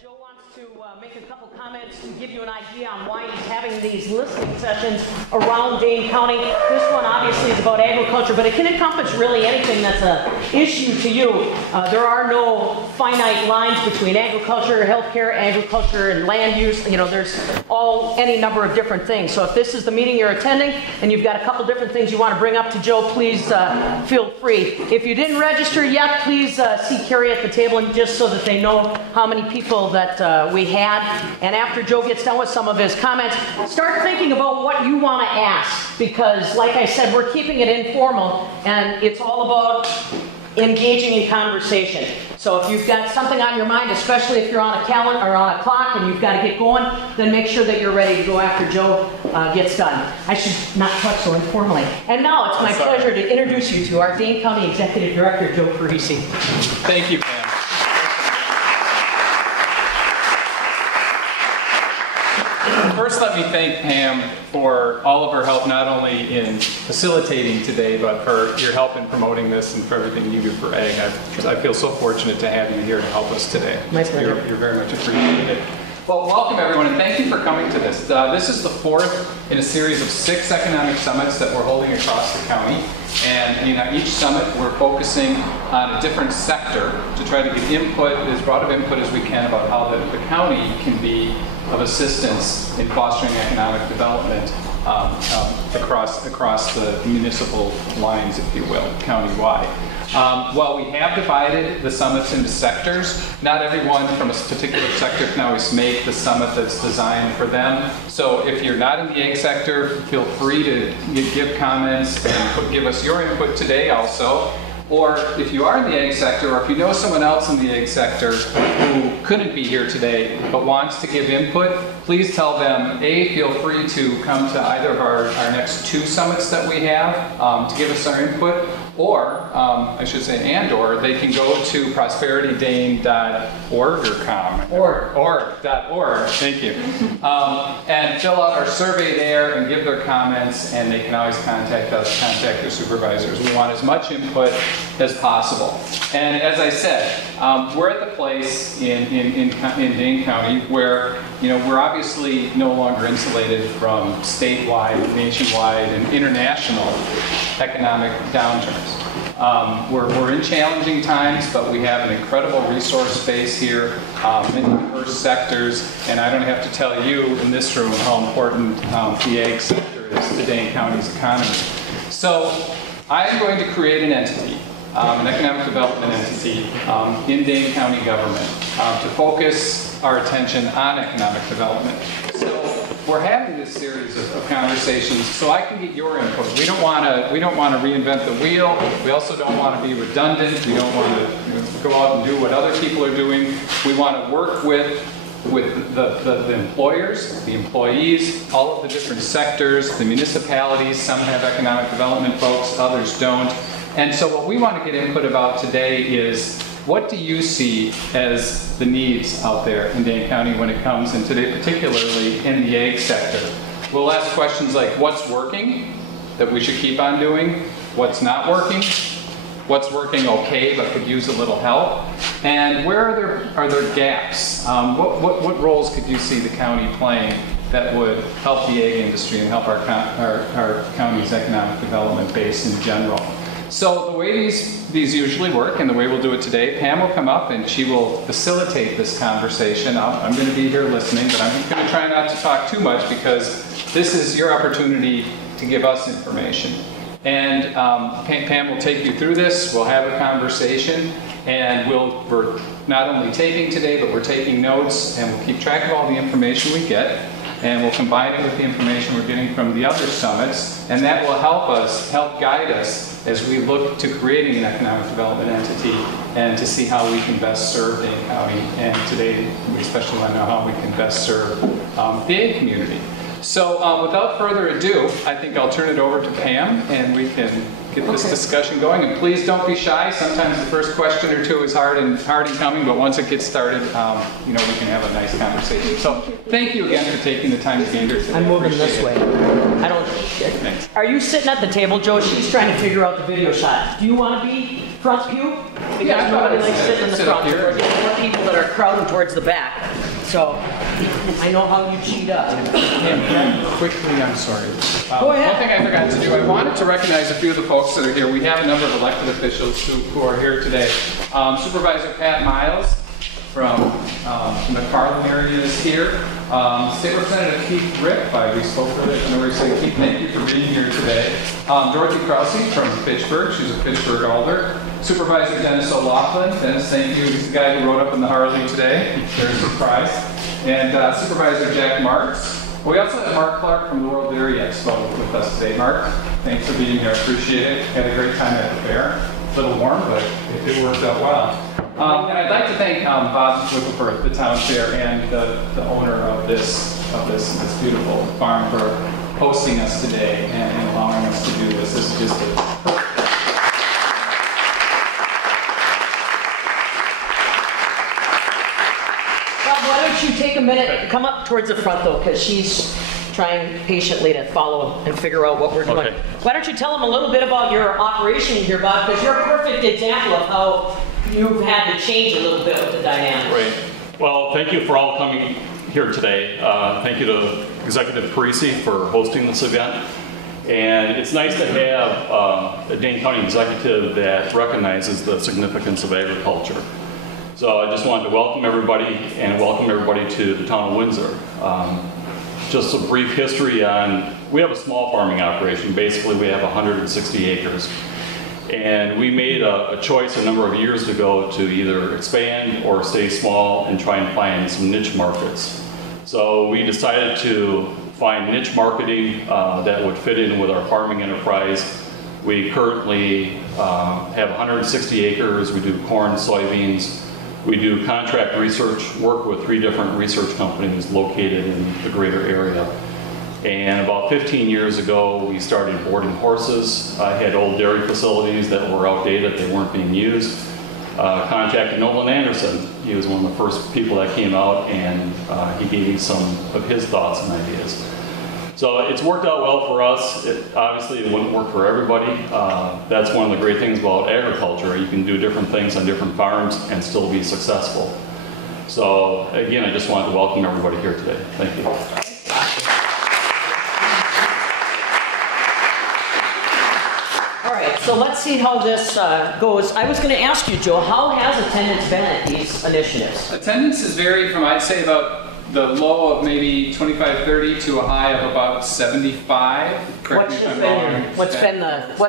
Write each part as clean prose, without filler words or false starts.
Joe wants to make a couple comments to give you an idea on why he's having these listening sessions around Dane County. This one obviously is about agriculture, but it can encompass really anything that's an issue to you. There are no finite lines between agriculture, healthcare, agriculture, and land use. You know, there's any number of different things. So if this is the meeting you're attending and you've got a couple different things you want to bring up to Joe, please feel free. If you didn't register yet, please see Carrie at the table, and just so that they know how many people that we had. And after Joe gets done with some of his comments, start thinking about what you want to ask, because like I said, we're keeping it informal and it's all about engaging in conversation. So if you've got something on your mind, especially if you're on a calendar or on a clock and you've got to get going, then make sure that you're ready to go after Joe gets done. I should not talk so informally. And now it's my pleasure to introduce you to our Dane County Executive Director, Joe Parisi. Thank you, Pam. First, let me thank Pam for all of her help, not only in facilitating today, but for your help in promoting this and for everything you do for ag. I feel so fortunate to have you here to help us today. My pleasure. You're very much appreciated. Well, welcome everyone, and thank you for coming to this. This is the fourth in a series of 6 economic summits that we're holding across the county. And each summit we're focusing on a different sector to try to get input, as broad of input as we can, about how the county can be of assistance in fostering economic development across the municipal lines, if you will, countywide. While we have divided the summits into sectors, not everyone from a particular sector can always make the summit that's designed for them. So if you're not in the ag sector, feel free to give comments and give us your input today also. Or if you are in the ag sector, or if you know someone else in the ag sector who couldn't be here today but wants to give input, please tell them, feel free to come to either of our next 2 summits that we have to give us our input, or, I should say, or they can go to prosperitydane.org or com. Org.org, thank you. And fill out our survey there and give their comments, and they can always contact us, contact their supervisors. We want as much input as possible. And as I said, we're at the place in Dane County where we're obviously no longer insulated from statewide, nationwide, and international economic downturns. We're in challenging times, but we have an incredible resource base here, many diverse sectors, and I don't have to tell you in this room how important the ag sector is to Dane County's economy. So I am going to create an entity, an economic development entity in Dane County government to focus our attention on economic development. So we're having this series of conversations so I can get your input. We don't want to reinvent the wheel. We also don't want to be redundant. We don't want to go out and do what other people are doing. We want to work with the employers, the employees, all of the different sectors, the municipalities. Some have economic development folks, others don't. And so what we want to get input about today is, what do you see as the needs out there in Dane County when it comes, and today particularly in the ag sector? We'll ask questions like, what's working that we should keep on doing? What's not working? What's working okay but could use a little help? And where are there gaps? What roles could you see the county playing that would help the ag industry and help our county's economic development base in general? So the way these usually work, and the way we'll do it today, Pam will come up and she will facilitate this conversation. I'm going to be here listening, but I'm going to try not to talk too much, because this is your opportunity to give us information. And Pam will take you through this. We'll have a conversation, and we're not only taping today, but we're taking notes, and we'll keep track of all the information we get, and we'll combine it with the information we're getting from the other summits, and that will help guide us as we look to creating an economic development entity and to see how we can best serve Dane County. And today, we especially want to know how we can best serve the ag community. So without further ado, I think I'll turn it over to Pam, and we can get this discussion going. And please don't be shy. Sometimes the first question or two is hard in coming, but once it gets started, we can have a nice conversation. So thank you again for taking the time to be here today. I'm moving this way. Thanks. Are you sitting at the table, Joe? She's trying to figure out the video shot. Do you want to be front pew? because Yeah, I thought nobody likes I'd sitting in the sit front. up here. We're getting more people that are crowding towards the back. So I know how you cheat up. And quickly, I'm sorry. Go ahead. One thing I forgot to do, I wanted to recognize a few of the folks that are here. We have a number of elected officials who are here today. Supervisor Pat Miles from the Carlin area is here. State Representative Keith Rick, we spoke with it. I know we said, Keith, thank you for being here today. Dorothy Krause from Fitchburg. She's a Fitchburg alder. Supervisor Dennis O'Loughlin. Dennis, thank you. He's the guy who rode up in the Harley today. There's a surprise. And Supervisor Jack Marks. We also have Mark Clark from the World Dairy Expo with us today. Mark, thanks for being here. Appreciate it. Had a great time at the fair. A little warm, but it worked out well. And I'd like to thank Bob Wickelford, the town chair, and the owner of this beautiful farm for hosting us today and allowing us to do this. This is just a Why don't you take a minute, come up towards the front though, because she's trying patiently to follow and figure out what we're doing. Okay. Why don't you tell them a little bit about your operation here, Bob, because you're a perfect example of how you've had to change a little bit with the dynamics. Right. Well, thank you for all coming here today. Thank you to Executive Parisi for hosting this event. And it's nice to have a Dane County executive that recognizes the significance of agriculture. So I just wanted to welcome everybody to the town of Windsor. Just a brief history on, we have a small farming operation. Basically, we have 160 acres. And we made a choice a number of years ago to either expand or stay small and try and find some niche markets. So we decided to find niche marketing that would fit in with our farming enterprise. We currently have 160 acres. We do corn, soybeans. We do contract research, work with 3 different research companies located in the greater area. And about 15 years ago, we started boarding horses. I had old dairy facilities that were outdated, they weren't being used. Contacted Nolan Anderson. He was one of the first people that came out, and he gave me some of his thoughts and ideas. So it's worked out well for us. Obviously, it wouldn't work for everybody. That's one of the great things about agriculture. You can do different things on different farms and still be successful. So again, I just wanted to welcome everybody here today. Thank you. All right, so let's see how this goes. I was going to ask you, Joe, how has attendance been at these initiatives? Attendance has varied from, I'd say, about the low of maybe 25, 30 to a high of about 75. Correct me if I'm wrong. What's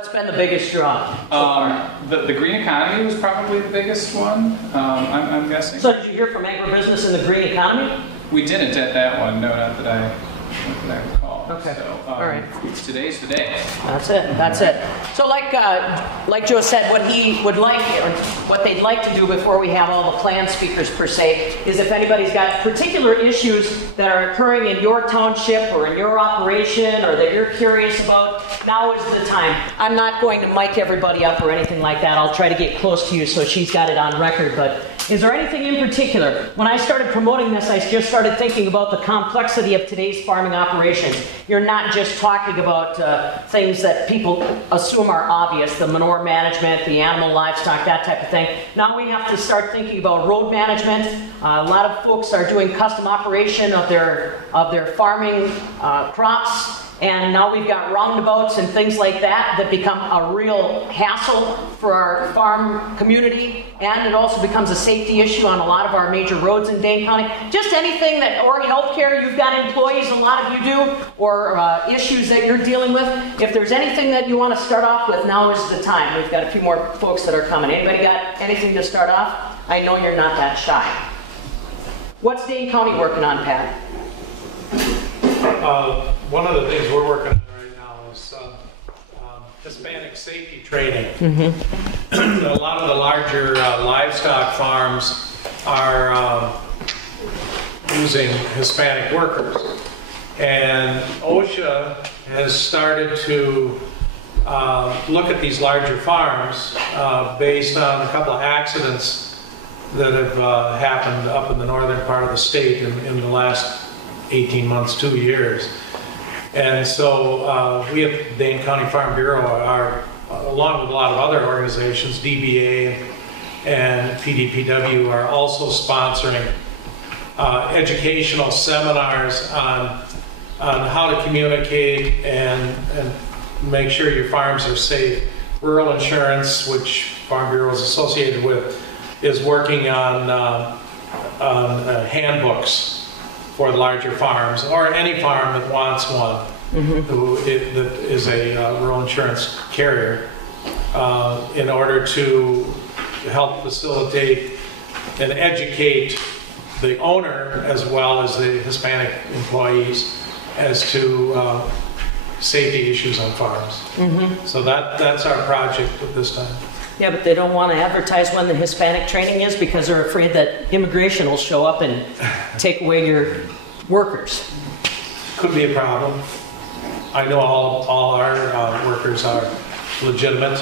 been the biggest draw so far? The green economy was probably the biggest one, I'm guessing. So did you hear from agribusiness in the green economy? We didn't at that one, no, not that I recall. Okay. So, all right. Today's the day. That's it. So like Joe said, what he would like, or what they'd like to do before we have all the planned speakers per se, is if anybody's got particular issues that are occurring in your township or in your operation or that you're curious about, now is the time. I'm not going to mic everybody up or anything like that. I'll try to get close to you so she's got it on record, but is there anything in particular? When I started promoting this, I just started thinking about the complexity of today's farming operations. You're not just talking about things that people assume are obvious, the manure management, the animal livestock, that type of thing. Now we have to start thinking about road management. A lot of folks are doing custom operation of their farming crops. And now we've got roundabouts and things like that that become a real hassle for our farm community. And it also becomes a safety issue on a lot of our major roads in Dane County. Just anything that, or healthcare, you've got employees, a lot of you do, or issues that you're dealing with. If there's anything that you want to start off with, now is the time. We've got a few more folks that are coming. Anybody got anything to start off? I know you're not that shy. What's Dane County working on, Pat? One of the things we're working on right now is Hispanic safety training. Mm-hmm. A lot of the larger livestock farms are using Hispanic workers. And OSHA has started to look at these larger farms based on a couple of accidents that have happened up in the northern part of the state in the last 18 months, 2 years. And so we at Dane County Farm Bureau are, along with a lot of other organizations, DBA, and PDPW are also sponsoring educational seminars on how to communicate and make sure your farms are safe. Rural Insurance, which Farm Bureau is associated with, is working on handbooks for larger farms, or any farm that wants one, that is a rural insurance carrier, in order to help facilitate and educate the owner as well as the Hispanic employees as to safety issues on farms. So that's our project at this time. Yeah, but they don't want to advertise when the Hispanic training is because they're afraid that immigration will show up and take away your workers. Could be a problem. I know all our workers are legitimate,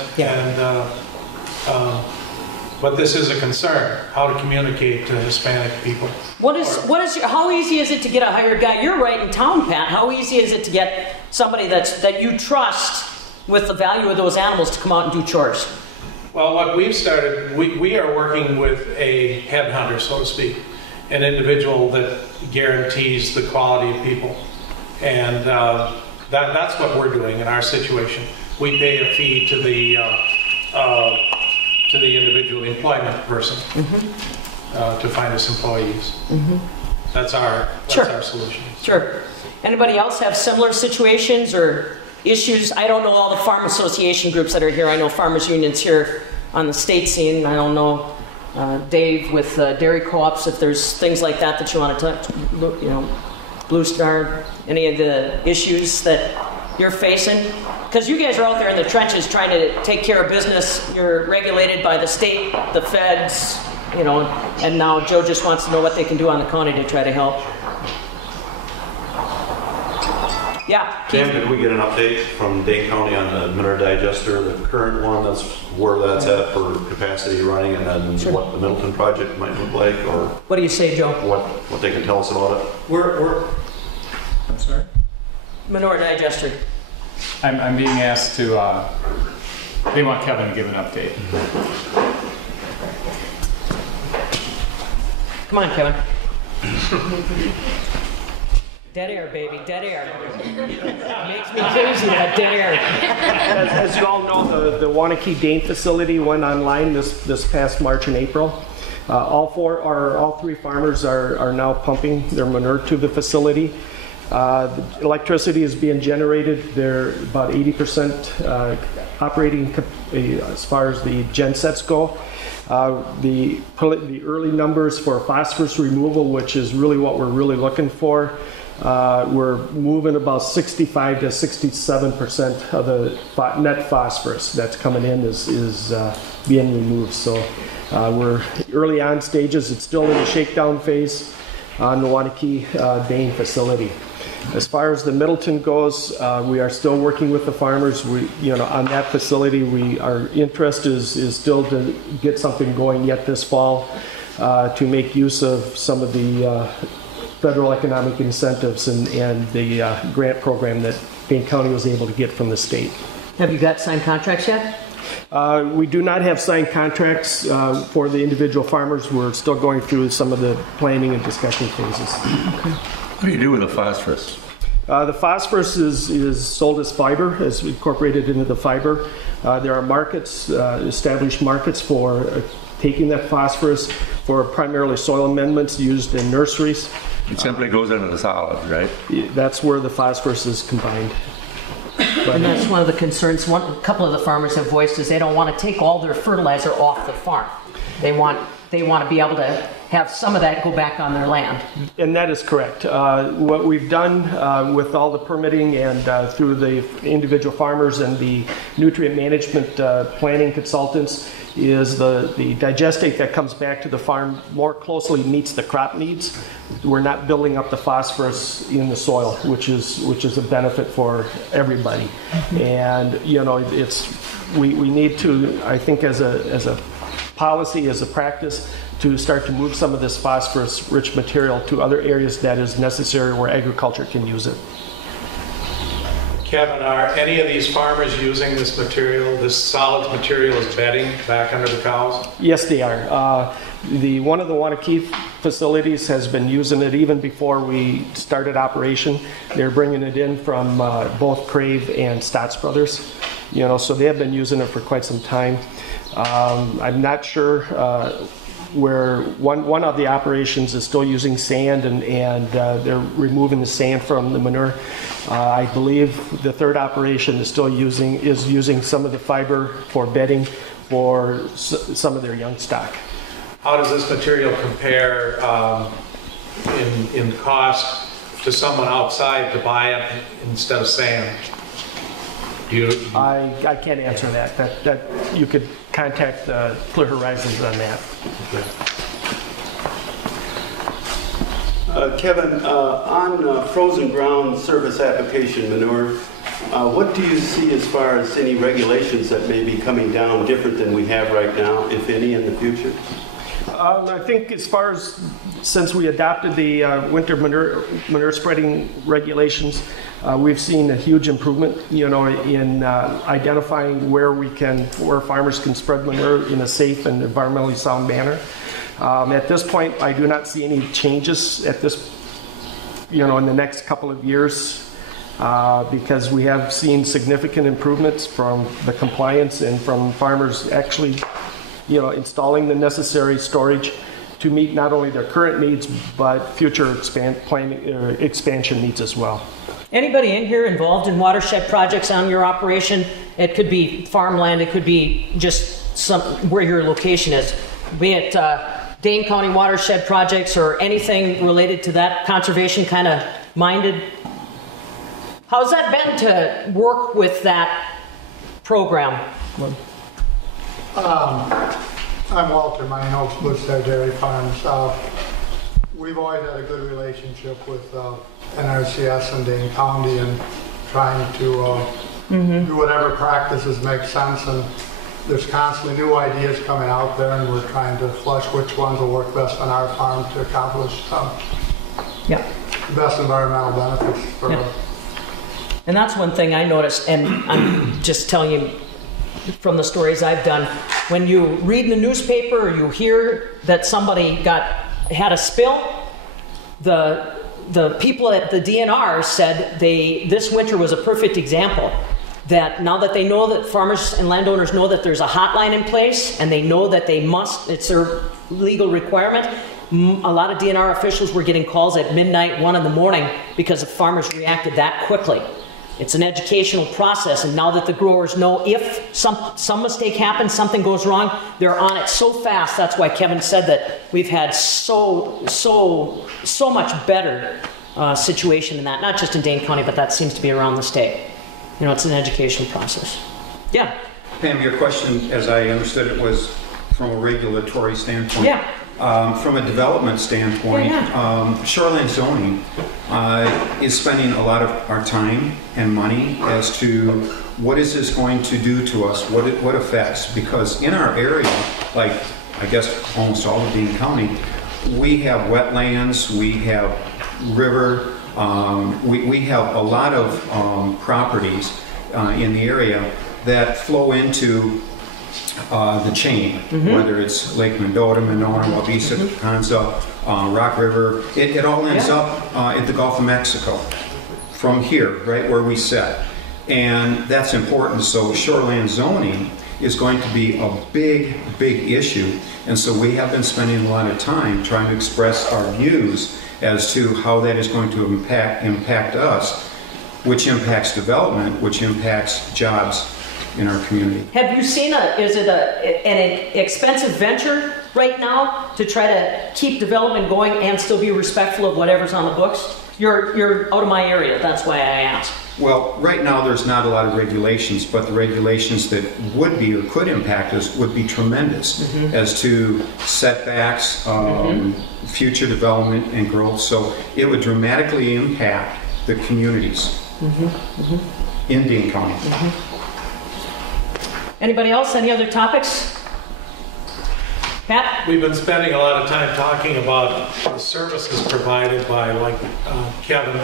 but this is a concern, how to communicate to Hispanic people. How easy is it to get a hired guy? You're right in town, Pat. How easy is it to get somebody that you trust with the value of those animals to come out and do chores? Well, what we've started, we are working with a headhunter, so to speak, an individual that guarantees the quality of people. And that's what we're doing in our situation. We pay a fee to the individual employment person to find us employees. That's our solution. Sure. Anybody else have similar situations or issues? I don't know all the farm association groups that are here. I know farmers unions here on the state scene. I don't know, Dave, with dairy co-ops, if there's things like that you want to touch, Blue Star, any of the issues that you're facing? Because you guys are out there in the trenches trying to take care of business. You're regulated by the state, the feds, and now Joe just wants to know what they can do on the county to try to help. Yeah. Cam, did we get an update from Dane County on the manure digester, the current one, that's where that's at for capacity running, and then what the Middleton project might look like, or what do you say, Joe? What they can tell us about it? I'm sorry? Manure digester. I'm being asked to, they want Kevin to give an update. Come on, Kevin. Dead air, baby, dead air. Makes me crazy, that dead air. As you all know, the Wanakee Dane facility went online this past March and April. All three farmers are now pumping their manure to the facility. The electricity is being generated. They're about 80% operating as far as the gensets go. The early numbers for phosphorus removal, which is really what we're really looking for, we're moving about 65 to 67% of the net phosphorus that's coming in is being removed. So we're early on stages. It's still in the shakedown phase on the Wanakee Dane facility. As far as the Middleton goes, we are still working with the farmers. On that facility, our interest is still to get something going yet this fall to make use of some of the federal economic incentives and the grant program that Dane County was able to get from the state. Have you got signed contracts yet? We do not have signed contracts for the individual farmers. We're still going through some of the planning and discussion phases. Okay. What do you do with the phosphorus? The phosphorus is sold as fiber, as incorporated into the fiber. There are markets, established markets for taking that phosphorus for primarily soil amendments used in nurseries. It simply goes into the solids, right? That's where the phosphorus is combined. And that's one of the concerns a couple of the farmers have voiced is they don't want to take all their fertilizer off the farm. They want to be able to have some of that go back on their land. And that is correct. What we've done with all the permitting and through the individual farmers and the nutrient management planning consultants is the digestate that comes back to the farm more closely meets the crop needs. We're not building up the phosphorus in the soil, which is a benefit for everybody. And we need to, I think, as a policy, as a practice, to start to move some of this phosphorus-rich material to other areas that is necessary where agriculture can use it. Kevin, are any of these farmers using this material, this solids material as bedding back under the cows? Yes, they are. One of the Wanakee facilities has been using it even before we started operation. They're bringing it in from both Crave and Stotts Brothers, so they have been using it for quite some time. I'm not sure where one of the operations is still using sand and they're removing the sand from the manure. I believe the third operation is still using some of the fiber for bedding for some of their young stock. How does this material compare in cost to someone outside to buy it instead of sand? I can't answer that. That you could contact Clear Horizons on that. Kevin, on frozen ground service application manure, what do you see as far as any regulations that may be coming down different than we have right now, if any, in the future? I think as far as since we adopted the winter manure spreading regulations, we've seen a huge improvement, in identifying where farmers can spread manure in a safe and environmentally sound manner. At this point, I do not see any changes in the next couple of years, because we have seen significant improvements from the compliance and from farmers actually installing the necessary storage to meet not only their current needs, but future expansion needs as well. Anybody in here involved in watershed projects on your operation? It could be farmland, it could be just where your location is, be it Dane County watershed projects or anything related to that conservation kind of minded. How's that been to work with that program? I'm Walter Mine, Woodside Dairy Farms. We've always had a good relationship with NRCS and Dane County and trying to do whatever practices make sense, and there's constantly new ideas coming out there, and we're trying to flush which ones will work best on our farm to accomplish the best environmental benefits for us. And that's one thing I noticed, and I'm just telling you from the stories I've done, when you read in the newspaper or you hear that somebody had a spill, the people at the DNR said this winter was a perfect example. That now that they know that farmers and landowners know that there's a hotline in place and they know that it's their legal requirement, a lot of DNR officials were getting calls at midnight, 1 in the morning, because the farmers reacted that quickly. It's an educational process, and now that the growers know if some mistake happens, something goes wrong, they're on it so fast. That's why Kevin said that we've had so much better situation in that, not just in Dane County, but that seems to be around the state. It's an educational process. Yeah. Pam, your question, as I understood it, was from a regulatory standpoint. Yeah. From a development standpoint, shoreline zoning is spending a lot of our time and money as to what is this going to do to us, what effects, because in our area, like I guess almost all of Dane County, we have wetlands, we have river, we have a lot of properties in the area that flow into the chain, whether it's Lake Mendota, Wabisa, Kanza, Rock River, it all ends up at the Gulf of Mexico from here, right where we sit. And that's important. So shoreline zoning is going to be a big issue. And so we have been spending a lot of time trying to express our views as to how that is going to impact us, which impacts development, which impacts jobs in our community. Have you seen is it an expensive venture right now to try to keep development going and still be respectful of whatever's on the books? You're out of my area, that's why I asked. Well, right now there's not a lot of regulations, but the regulations that would be or could impact us would be tremendous as to setbacks, future development and growth. So it would dramatically impact the communities in Dane County. Anybody else? Any other topics? Pat? We've been spending a lot of time talking about the services provided by Kevin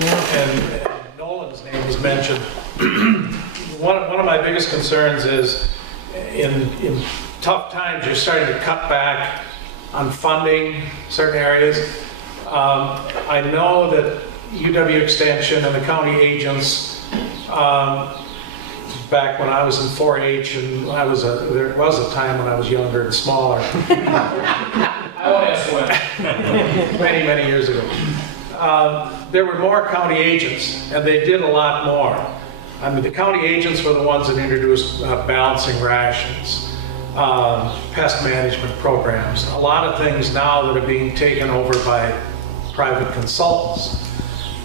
and Nolan Nolan's name was mentioned. One of my biggest concerns is in tough times, you're starting to cut back on funding certain areas. I know that UW Extension and the county agents, back when I was in 4-H, and there was a time when I was younger and smaller. I won't ask when. many, many years ago. There were more county agents, and they did a lot more. I mean, the county agents were the ones that introduced balancing rations, pest management programs, a lot of things now that are being taken over by private consultants.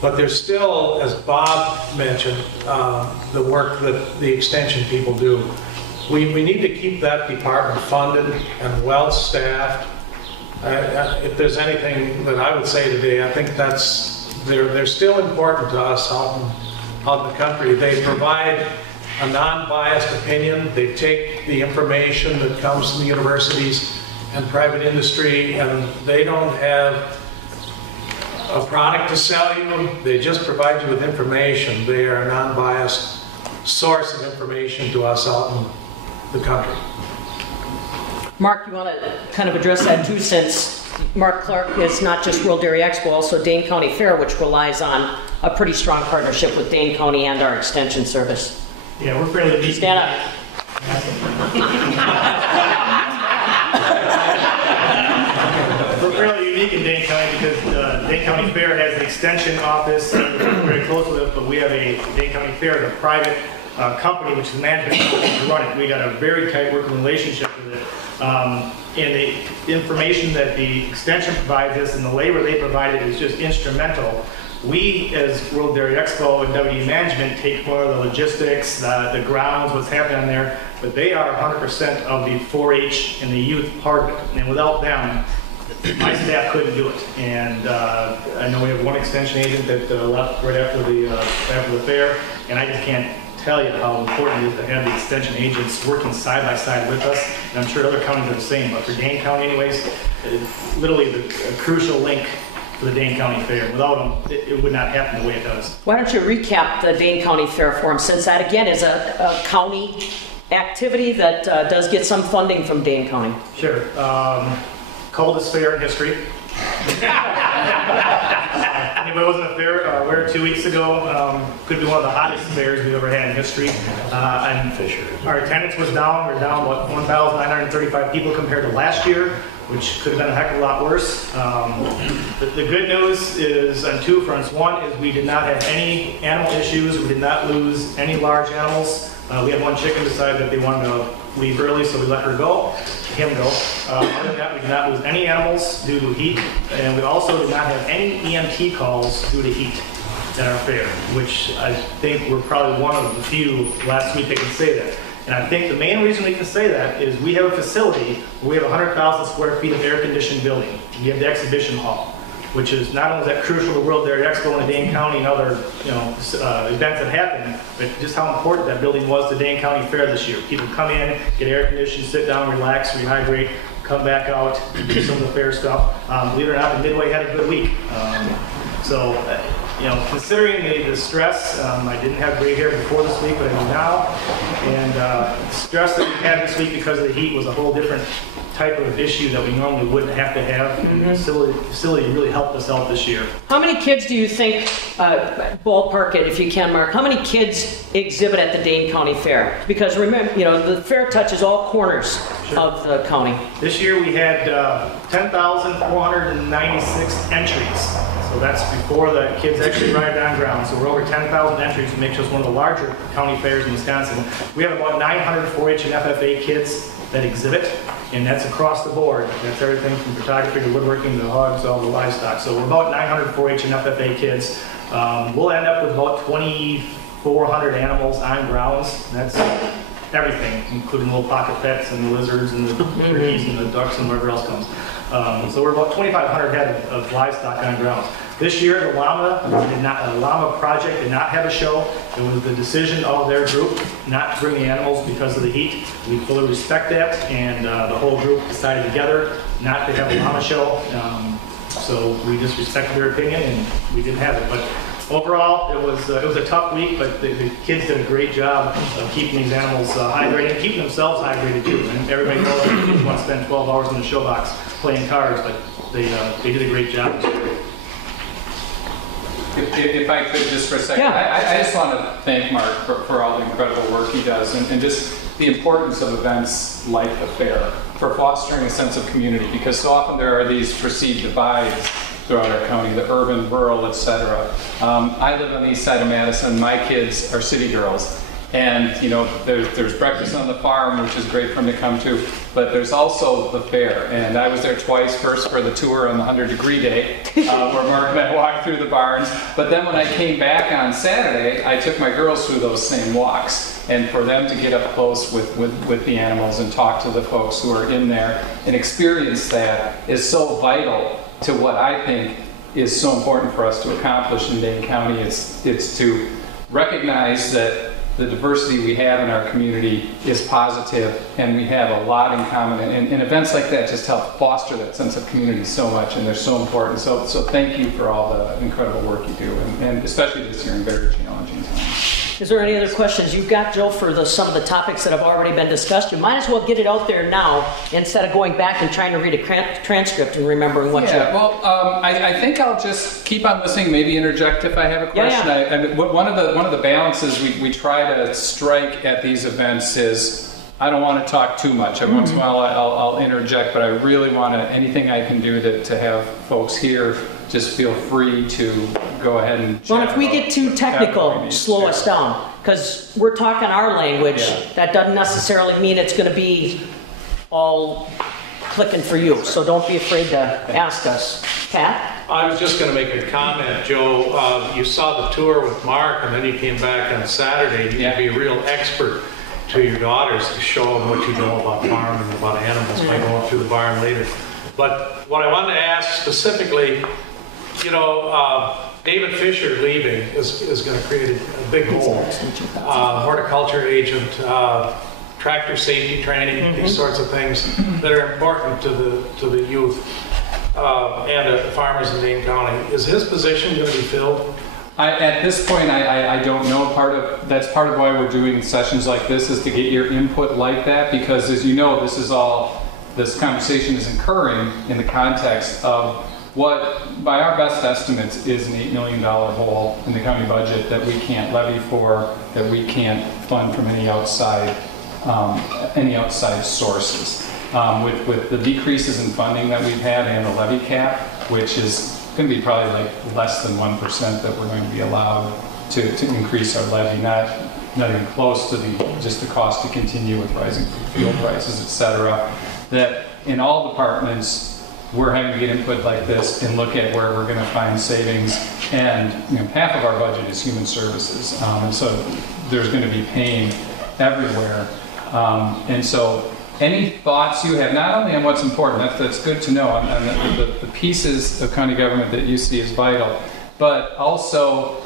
But there's still, as Bob mentioned, the work that the extension people do. We need to keep that department funded and well-staffed. If there's anything that I would say today, I think they're still important to us out in the country. They provide a non-biased opinion. They take the information that comes from the universities and private industry, and they don't have a product to sell you. They just provide you with information. They are a non-biased source of information to us out in the country. Mark, you want to kind of address that too, since Mark Clark is not just World Dairy Expo, also Dane County Fair, which relies on a pretty strong partnership with Dane County and our extension service. Yeah, we're fairly unique. Stand up. We're fairly unique in Dane County because Dane County Fair has an extension office very close with it, but we have a Dane County Fair, a private company, which is management to run it. We got a very tight working relationship with it. And the information that the extension provides us and the labor they provided is just instrumental. We, as World Dairy Expo and WD Management, take more of the logistics, the grounds, what's happening there, but they are 100% of the 4-H and the youth part of it. And without them, my staff couldn't do it. And I know we have one extension agent that left right after the fair, and I just can't tell you how important it is to have the extension agents working side by side with us. And I'm sure other counties are the same, but for Dane County anyways, it's literally a crucial link for the Dane County Fair. Without them, it would not happen the way it does. Why don't you recap the Dane County Fair for him, since that again is a county activity that does get some funding from Dane County. Sure. Coldest fair in history. Anybody wasn't at a fair, we were 2 weeks ago. Could be one of the hottest fairs we've ever had in history. And our attendance was down. We're down, 1,935 people compared to last year, which could have been a heck of a lot worse. The good news is on two fronts. One is we did not have any animal issues. We did not lose any large animals. We had one chicken decide that they wanted to leave early, so we let him go. Other than that, we did not lose any animals due to heat, and we also did not have any EMT calls due to heat at our fair, which I think we're probably one of the few last week that can say that. And I think the main reason we can say that is we have a facility where we have 100,000 square feet of air-conditioned building. We have the exhibition hall, which is not only is that crucial to World Dairy Expo in Dane County and other events that happen, but just how important that building was to Dane County Fair this year. People come in, get air conditioned, sit down, relax, rehydrate, come back out, do some of the fair stuff. Believe it or not, the Midway had a good week. Considering the stress, I didn't have gray hair before this week, but I do now. And the stress that we had this week because of the heat was a whole different type of issue that we normally wouldn't have to have. And the facility really helped us out this year. How many kids do you think, ballpark it if you can, Mark, how many kids exhibit at the Dane County Fair? Because remember, the fair touches all corners of the county. This year we had 10,496 entries. So that's before the kids actually arrived on ground. So we're over 10,000 entries, which makes us one of the larger county fairs in Wisconsin. We have about 900 4-H and FFA kids that exhibit, and that's across the board. That's everything from photography to woodworking to hogs, all the livestock. So we're about 900 4-H and FFA kids. We'll end up with about 2,400 animals on grounds. That's everything, including little pocket pets and the lizards and the turkeys and the ducks and whatever else comes. So we're about 2,500 head of livestock on grounds. This year, the llama project did not have a show. It was the decision of their group not to bring the animals because of the heat. We fully respect that, and the whole group decided together not to have a llama show. So we just respected their opinion, and we didn't have it. But overall, it was a tough week, but the kids did a great job of keeping these animals hydrated, keeping themselves hydrated too. And everybody knows that kids want to spend 12 hours in the show box playing cards, but they did a great job. If I could just for a second, Yeah. I just want to thank Mark for all the incredible work he does and just the importance of events like the fair for fostering a sense of community, because so often there are these perceived divides throughout our county, the urban, rural, etc. I live on the east side of Madison. My kids are city girls. And, you know, there's breakfast on the farm, which is great for them to come to, but there's also the fair. And I was there twice, first for the tour on the 100-degree day, where Mark and I walked through the barns. But then when I came back on Saturday, I took my girls through those same walks. And for them to get up close with the animals and talk to the folks who are in there and experience that is so vital to what I think is so important for us to accomplish in Dane County. It's to recognize that the diversity we have in our community is positive, and we have a lot in common. And events like that just help foster that sense of community so much, and they're so important. So thank you for all the incredible work you do, and especially this year in very challenging times. Is there any other questions you've got, Joe, for some of the topics that have already been discussed? You might as well get it out there now instead of going back and trying to read a transcript and remembering what I think I'll just keep on listening, maybe interject if I have a question. Yeah. One of the balances we try to strike at these events is I don't want to talk too much. Every once in a while I'll interject, but I really want to, anything I can do to have folks here, just feel free to go ahead and chat. Well, if we get too technical, slow us down, because we're talking our language. Yeah. That doesn't necessarily mean it's going to be all clicking for you, so don't be afraid to ask us. Pat? I was just going to make a comment, Joe. You saw the tour with Mark, and then you came back on Saturday. You can be a real expert to your daughters to show them what you know about farming and about animals by going through the barn later. But what I wanted to ask specifically, you know, David Fisher leaving is going to create a big hole. Horticulture agent, tractor safety training, these sorts of things that are important to the youth and the farmers in Dane County. Is his position going to be filled? At this point, I don't know. That's part of why we're doing sessions like this, is to get your input like that, because as you know, this conversation is occurring in the context of what, by our best estimates, is an $8 million hole in the county budget that we can't levy for, that we can't fund from any outside sources. With the decreases in funding that we've had and the levy cap, which is going to be probably like less than 1% that we're going to be allowed to increase our levy, not even close to just the cost to continue with rising fuel prices, etc. That in all departments we're having to get input like this and look at where we're going to find savings. And half of our budget is human services, and so there's going to be pain everywhere. And so any thoughts you have, not only on what's important, that's good to know, on the pieces of county government that you see as vital, but also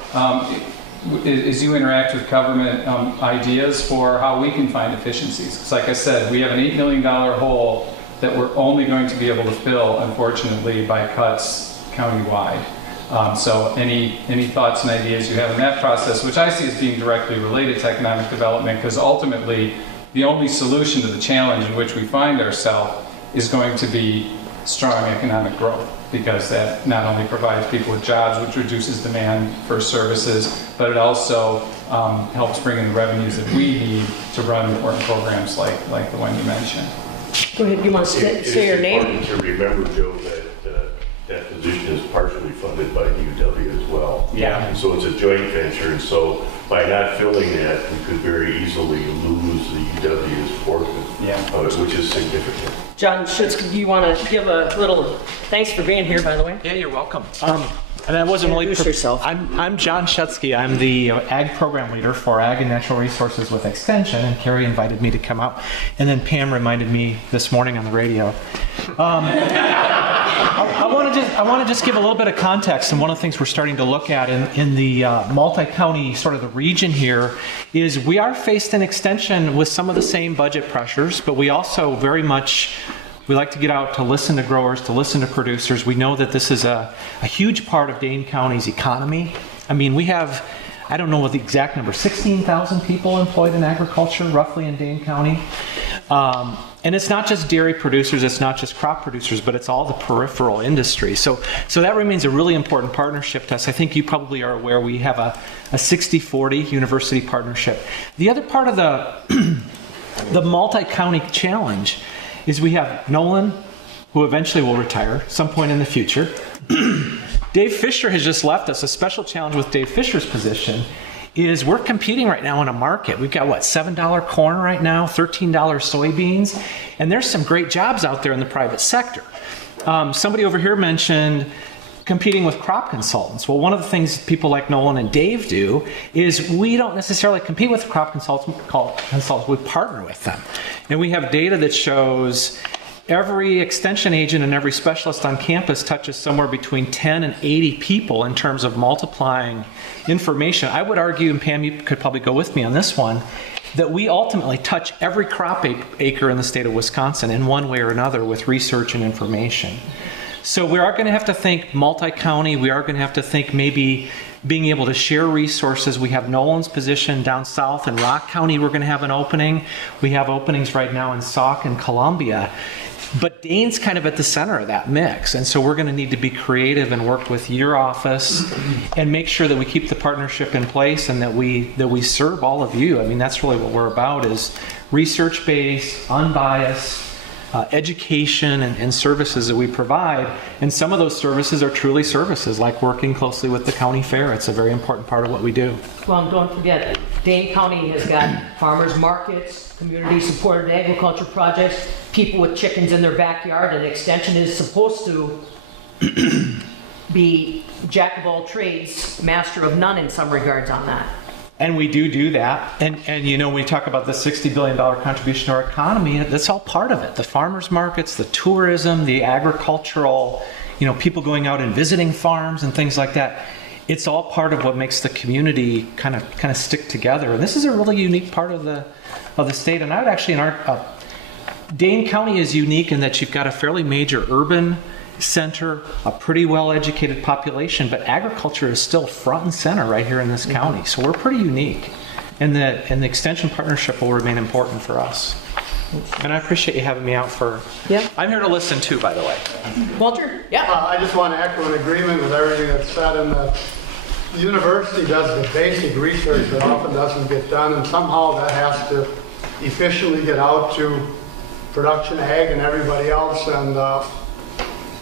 as you interact with government, ideas for how we can find efficiencies. Because like I said, we have an $8 million hole that we're only going to be able to fill, unfortunately, by cuts countywide. So any thoughts and ideas you have in that process, which I see as being directly related to economic development, because ultimately the only solution to the challenge in which we find ourselves is going to be strong economic growth, because that not only provides people with jobs, which reduces demand for services, but it also helps bring in the revenues that we need to run important programs like the one you mentioned. Go ahead, you want to say your name? It's important to remember, Joe, that that position is partially funded by the UW as well. Yeah. And so it's a joint venture, and so by not filling that, we could very easily lose the UW's portion of it, which is significant. John Schutz, do you want to give a little thanks for being here, by the way? Yeah, you're welcome. And I wasn't really introduce yourself. I'm John Shutsky. I'm the Ag Program Leader for Ag and Natural Resources with Extension, and Carrie invited me to come out, and then Pam reminded me this morning on the radio. I want to just give a little bit of context, and one of the things we're starting to look at in the multi-county sort of the region here is we are faced in Extension with some of the same budget pressures, but we also very much we like to get out to listen to growers, to listen to producers. We know that this is a huge part of Dane County's economy. I mean, we have, I don't know what the exact number, 16,000 people employed in agriculture, roughly in Dane County. And it's not just dairy producers, it's not just crop producers, but it's all the peripheral industry. So that remains a really important partnership to us. I think you probably are aware we have a 60-40 university partnership. The other part of the multi-county challenge is we have Nolan, who eventually will retire some point in the future. Dave Fisher has just left us. A special challenge with Dave Fisher's position is we're competing right now in a market. We've got, what, $7 corn right now, $13 soybeans, and there's some great jobs out there in the private sector. Somebody over here mentioned competing with crop consultants. Well, one of the things people like Nolan and Dave do is we don't necessarily compete with crop consultants, we partner with them. And we have data that shows every extension agent and every specialist on campus touches somewhere between 10 and 80 people in terms of multiplying information. I would argue, and Pam, you could probably go with me on this one, that we ultimately touch every crop acre in the state of Wisconsin in one way or another with research and information. So we are going to have to think multi-county. We are going to have to think maybe being able to share resources. We have Nolan's position down south in Rock County. We're going to have an opening. We have openings right now in Sauk and Columbia. But Dane's kind of at the center of that mix. And so we're going to need to be creative and work with your office and make sure that we keep the partnership in place and that we serve all of you. I mean, that's really what we're about, is research-based, unbiased, education and services that we provide. And some of those services are truly services, like working closely with the county fair. It's a very important part of what we do. Well, and don't forget, Dane County has got farmers markets, community-supported agriculture projects, people with chickens in their backyard, and Extension is supposed to be jack of all trades, master of none in some regards on that. And we do that. And you know, we talk about the $60 billion contribution to our economy, that's all part of it. The farmers markets, the tourism, the agricultural, you know, people going out and visiting farms and things like that. It's all part of what makes the community kind of stick together. And this is a really unique part of the state. And I would actually, Dane County is unique in that you've got a fairly major urban center, a pretty well-educated population, but agriculture is still front and center right here in this county. So we're pretty unique. And the extension partnership will remain important for us. And I appreciate you having me out for... Yeah. I'm here to listen too, by the way. Walter? Yeah. I just want to echo an agreement with everything that's said, and the university does the basic research that often doesn't get done, and somehow that has to efficiently get out to production ag and everybody else, and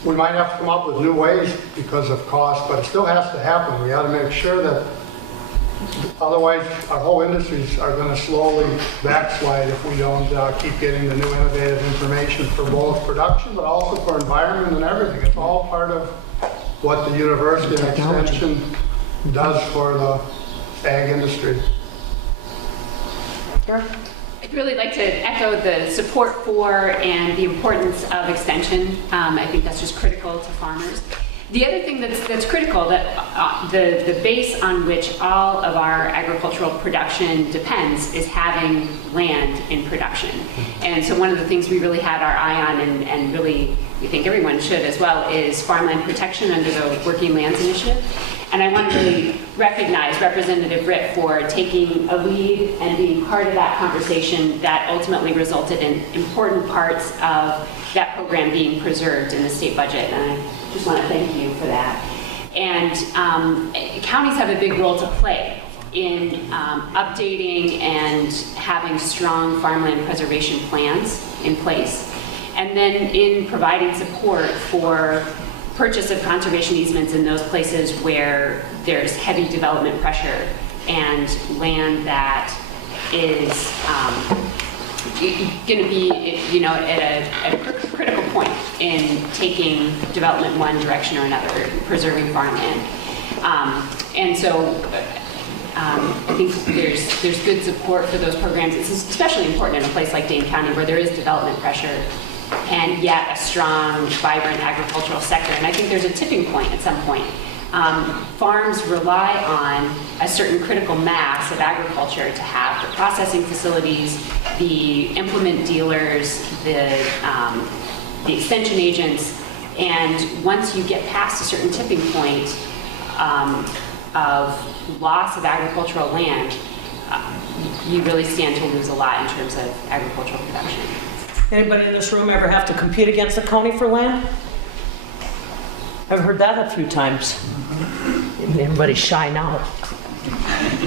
we might have to come up with new ways because of cost, but it still has to happen. We got to make sure that otherwise our whole industries are going to slowly backslide if we don't keep getting the new innovative information for both production but also for environment and everything. It's all part of what the university and extension does for the ag industry. I'd really like to echo the support for and the importance of extension. I think that's just critical to farmers. The other thing that's critical, that the base on which all of our agricultural production depends, is having land in production. And so one of the things we really had our eye on, and really we think everyone should as well, is farmland protection under the Working Lands Initiative. And I want to really recognize Representative Ritt for taking a lead and being part of that conversation that ultimately resulted in important parts of that program being preserved in the state budget. And I just want to thank you for that. And counties have a big role to play in updating and having strong farmland preservation plans in place, and then in providing support for purchase of conservation easements in those places where there's heavy development pressure and land that is going to be, you know, at a critical point in taking development one direction or another, preserving farmland. And so I think there's good support for those programs. It's especially important in a place like Dane County where there is development pressure and yet a strong, vibrant agricultural sector. And I think there's a tipping point at some point. Farms rely on a certain critical mass of agriculture to have the processing facilities, the implement dealers, the extension agents, and once you get past a certain tipping point, of loss of agricultural land, you really stand to lose a lot in terms of agricultural production. Anybody in this room ever have to compete against the county for land? I've heard that a few times. Everybody's shy now.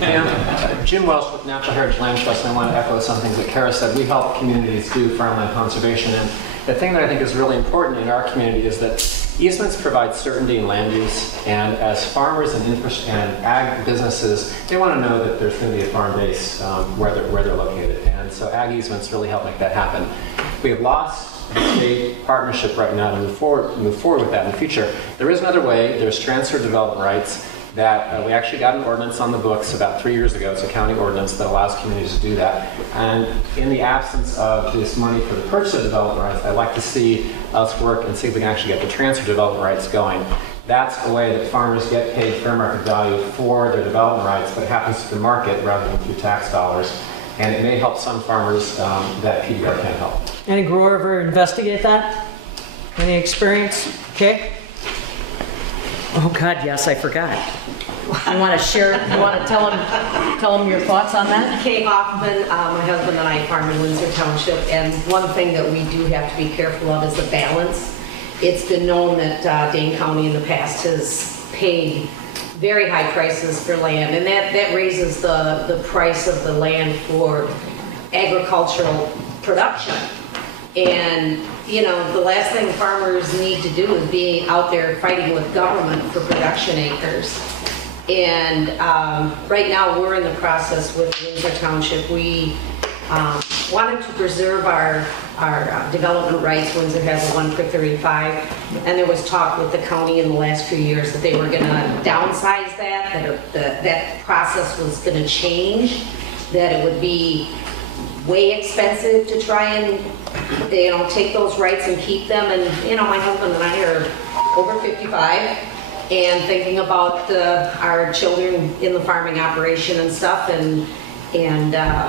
And Jim Welsh with Natural Heritage Land Trust, and I want to echo some things that Kara said. We help communities do farmland conservation, and the thing that I think is really important in our community is that easements provide certainty in land use, and as farmers and ag businesses, they want to know that there's going to be a farm base where they're located, and so ag easements really help make that happen. We have lost the state partnership right now to move forward with that in the future. There is another way. There's transfer development rights that we actually got an ordinance on the books about 3 years ago. It's a county ordinance that allows communities to do that. And in the absence of this money for the purchase of development rights, I'd like to see us work and see if we can actually get the transfer development rights going. That's a way that farmers get paid fair market value for their development rights, but it happens through the market rather than through tax dollars. And it may help some farmers that PDR can't help. Any grower ever investigate that? Any experience? Okay. Oh God, yes, I forgot. You want to share? You want to tell them your thoughts on that? Kay Hoffman, my husband and I farm in Windsor Township, and one thing that we do have to be careful of is the balance. It's been known that Dane County in the past has paid very high prices for land, and that raises the price of the land for agricultural production. And you know, the last thing farmers need to do is be out there fighting with government for production acres. And right now we're in the process with Windsor Township. We wanted to preserve our development rights. Windsor has a 1 per 35, and there was talk with the county in the last few years that they were going to downsize that process was going to change, that it would be way expensive to try and take those rights and keep them. And my husband and I are over 55 and thinking about our children in the farming operation and stuff, and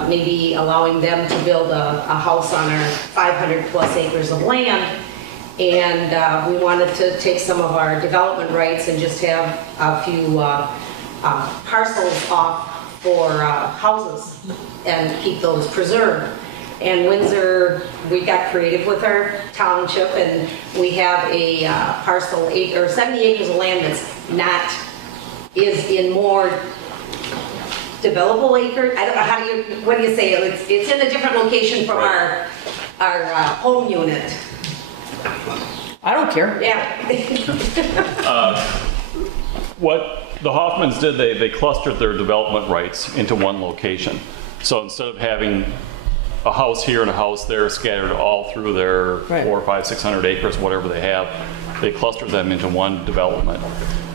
maybe allowing them to build a house on our 500 plus acres of land. And we wanted to take some of our development rights and just have a few parcels off for houses and keep those preserved. And Windsor, we got creative with our township, and we have a parcel, 70 acres of land that's is in more developable acres. I don't know what do you say? It's in a different location from our home unit. I don't care. Yeah. What the Hoffmans did, they clustered their development rights into one location. So instead of having a house here and a house there scattered all through their 400, 500, 600 acres, whatever they have, they clustered them into one development.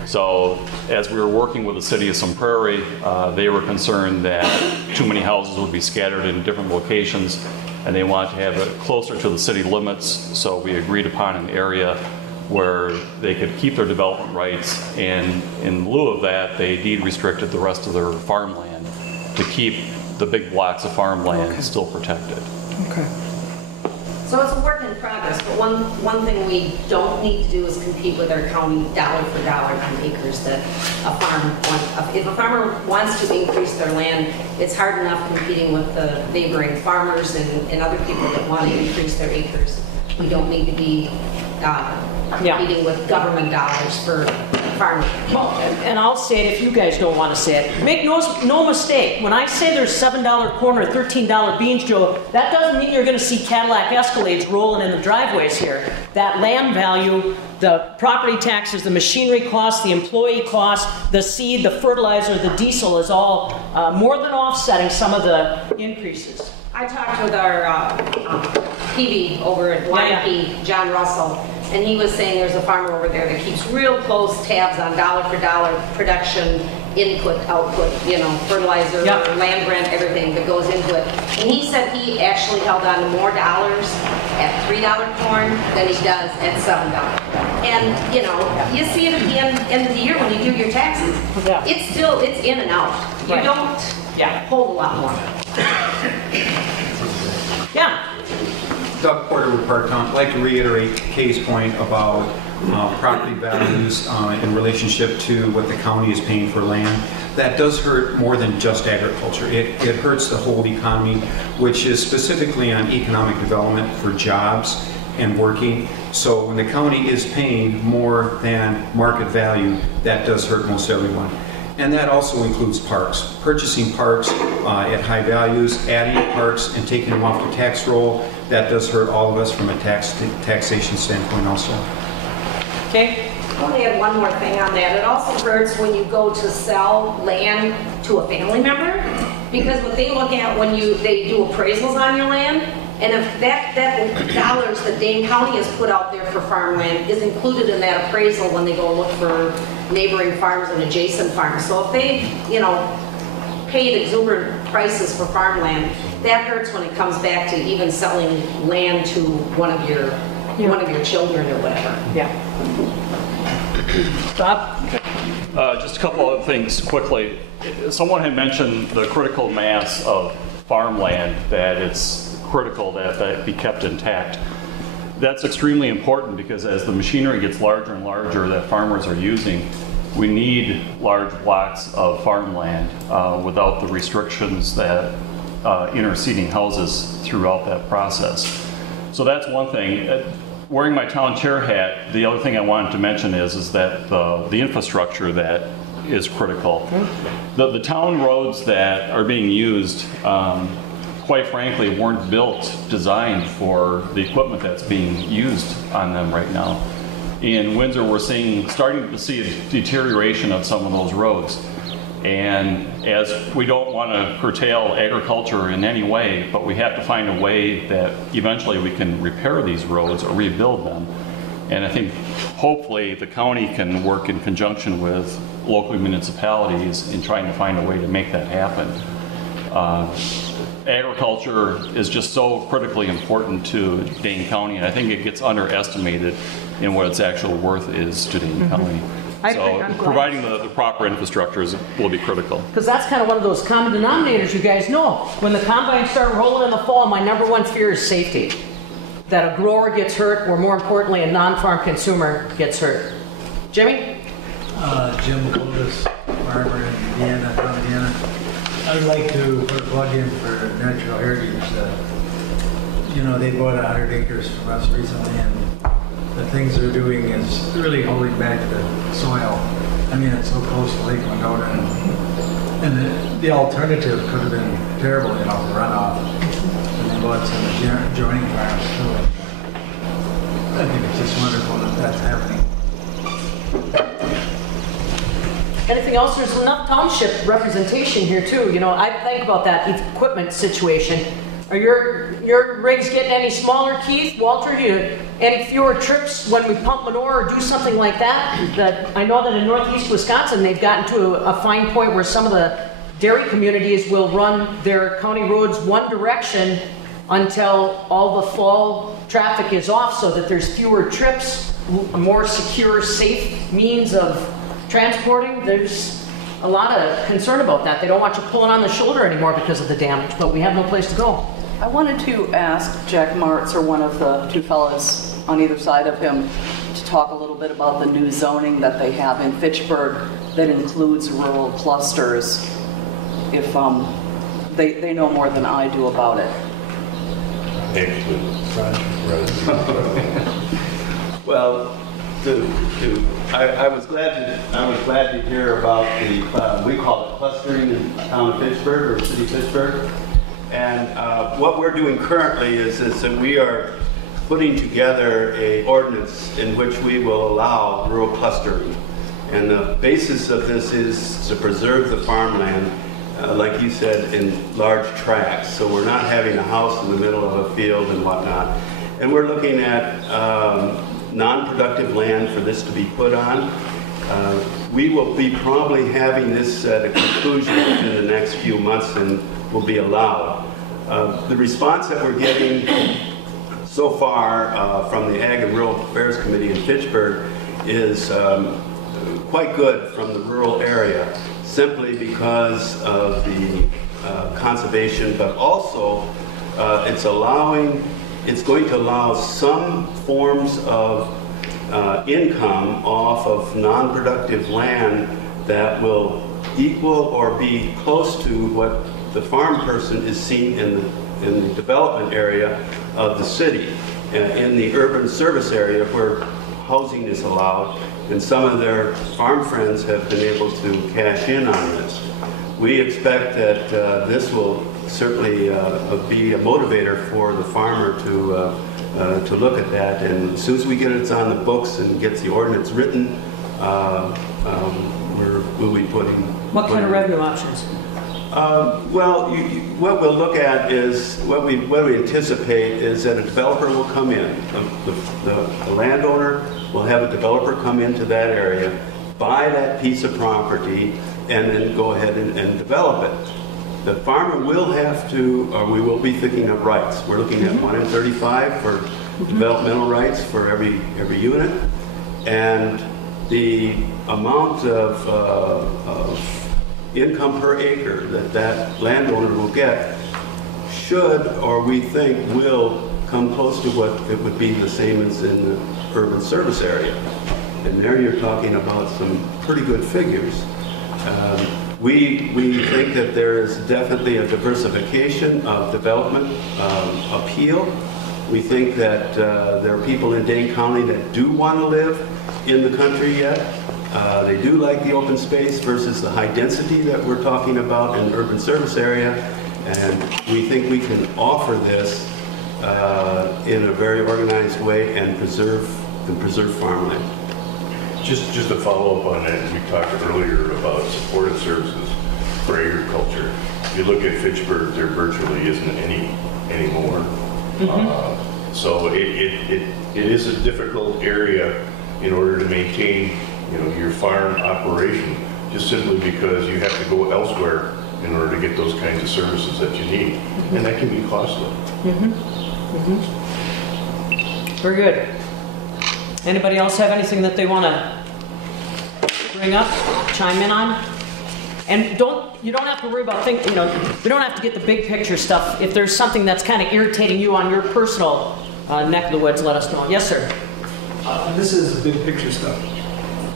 So as we were working with the city of Sun Prairie, they were concerned that too many houses would be scattered in different locations, and they wanted to have it closer to the city limits. So we agreed upon an area where they could keep their development rights, and in lieu of that, they deed restricted the rest of their farmland to keep the big blocks of farmland still protected. Okay. So it's a work in progress, but one thing we don't need to do is compete with our county dollar for dollar on acres that a farm wants. If a farmer wants to increase their land, it's hard enough competing with the neighboring farmers and other people that want to increase their acres. We don't need to be competing with government dollars for farming. Well, and I'll say it if you guys don't want to say it. Make no mistake, when I say there's $7 corn or $13 beans, Joe, that doesn't mean you're going to see Cadillac Escalades rolling in the driveways here. That land value, the property taxes, the machinery costs, the employee costs, the seed, the fertilizer, the diesel is all more than offsetting some of the increases. I talked with our PV over at YP, John Russell, and he was saying there's a farmer over there that keeps real close tabs on dollar for dollar production, input, output, fertilizer, land rent, everything that goes into it. And he said he actually held on to more dollars at $3 corn than he does at $7. And you see it at the end of the year when you do your taxes. It's in and out. You don't hold a lot more. Yeah. Doug Porter with Park Town. I'd like to reiterate Kay's point about property values in relationship to what the county is paying for land. That does hurt more than just agriculture. It hurts the whole economy, which is specifically on economic development for jobs and working. So when the county is paying more than market value, that does hurt most everyone. And that also includes parks. Purchasing parks at high values, adding parks and taking them off the tax roll, that does hurt all of us from a taxation standpoint also. Okay. I want to add one more thing on that. It also hurts when you go to sell land to a family member, because what they look at when they do appraisals on your land, and if that dollars that Dane County has put out there for farmland is included in that appraisal when they go look for neighboring farms and adjacent farms. So if they, paid exuberant prices for farmland, that hurts when it comes back to even selling land to one of your children or whatever. Yeah. Bob? Just a couple of things quickly. Someone had mentioned the critical mass of farmland, that it's critical that that be kept intact. That's extremely important because as the machinery gets larger and larger that farmers are using, we need large blocks of farmland without the restrictions that interceding houses throughout that process. So that's one thing. Wearing my town chair hat, the other thing I wanted to mention is that the infrastructure that is critical. The town roads that are being used, quite frankly, weren't designed for the equipment that's being used on them right now. In Windsor, we're starting to see a deterioration of some of those roads. And as we don't want to curtail agriculture in any way, but we have to find a way that eventually we can repair these roads or rebuild them. And I think hopefully the county can work in conjunction with local municipalities in trying to find a way to make that happen. Agriculture is just so critically important to Dane County, and I think it gets underestimated in what its actual worth is to Dane County. So providing the proper infrastructures will be critical. Because that's kind of one of those common denominators you guys know. When the combines start rolling in the fall, my number one fear is safety. That a grower gets hurt, or more importantly, a non-farm consumer gets hurt. Jimmy? Jim Clovis, farmer in Indiana, town Indiana. I would like to put a plug in for Natural Heritage. They bought 100 acres from us recently, and the things they're doing is really holding back the soil. I mean, it's so close to Lake Monona, and the alternative could have been terrible, the runoff. And they bought some adjoining farms too. I think it's just wonderful that that's happening. Anything else? There's enough township representation here too. I think about that equipment situation. Are your rigs getting any smaller, Keith, Walter? Any fewer trips when we pump manure or do something like that? That I know that in northeast Wisconsin they've gotten to a fine point where some of the dairy communities will run their county roads one direction until all the fall traffic is off, so that there's fewer trips, a more secure, safe means of transporting. There's a lot of concern about that. They don't want you pulling on the shoulder anymore because of the damage, but we have no place to go. I wanted to ask Jack Martz, or one of the two fellows on either side of him, to talk a little bit about the new zoning that they have in Fitchburg that includes rural clusters, if they know more than I do about it. Excellent. Well, I was glad to hear about the we call it clustering in the town of Fitchburg, or city of Fitchburg. And what we're doing currently is that we are putting together an ordinance in which we will allow rural clustering. And the basis of this is to preserve the farmland, like you said, in large tracts. So we're not having a house in the middle of a field and whatnot. And we're looking at non-productive land for this to be put on. We will be probably having this at a conclusion within the next few months and will be allowed. The response that we're getting so far from the Ag and Rural Affairs Committee in Fitchburg is quite good from the rural area, simply because of the conservation, but also it's going to allow some forms of income off of non-productive land that will equal or be close to what the farm person is seeing in the development area of the city, in the urban service area where housing is allowed, and some of their farm friends have been able to cash in on this. We expect that this will certainly be a motivator for the farmer to look at that, and as soon as we get it on the books and gets the ordinance written, we'll be putting... What kind of revenue options? Well, what we'll look at is, what we anticipate is that a developer will come in. The landowner will have a developer come into that area, buy that piece of property, and then go ahead and develop it. The farmer will have to, or we will be thinking of rights. We're looking at 1 in 35 for developmental rights for every unit, and the amount of income per acre that landowner will get should, or we think will, come close to what it would be the same as in the urban service area. And there you're talking about some pretty good figures. We think that there is definitely a diversification of development appeal. We think that there are people in Dane County that do want to live in the country yet. They do like the open space versus the high density that we're talking about in the urban service area, and we think we can offer this in a very organized way and preserve farmland. Just to follow up on that, we talked earlier about supported services for agriculture. If you look at Fitchburg, there virtually isn't any anymore. So it is a difficult area in order to maintain, your farm operation, just simply because you have to go elsewhere in order to get those kinds of services that you need, and that can be costly. Very good. Anybody else have anything that they want to bring up, chime in on? And you don't have to worry about we don't have to get the big picture stuff. If there's something that's kind of irritating you on your personal neck of the woods, let us know. Yes, sir. This is big picture stuff.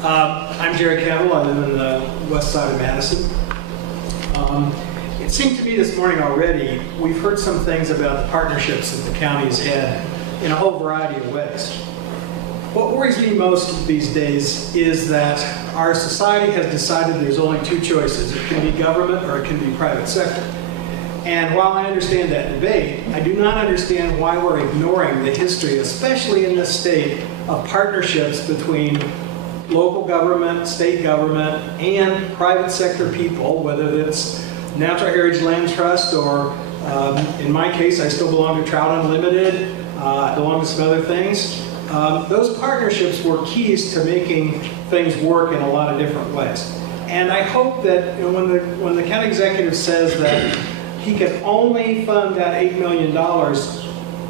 I'm Jerry Cavill. I live in the west side of Madison. It seemed to me this morning already, we've heard some things about the partnerships that the county's had in a whole variety of ways. What worries me most these days is that our society has decided there's only two choices. It can be government or it can be private sector. And while I understand that debate, I do not understand why we're ignoring the history, especially in this state, of partnerships between local government, state government, and private sector people, whether it's Natural Heritage Land Trust or, in my case, I still belong to Trout Unlimited, I belong to some other things. Those partnerships were keys to making things work in a lot of different ways. And I hope that when the county executive says that he can only fund that $8 million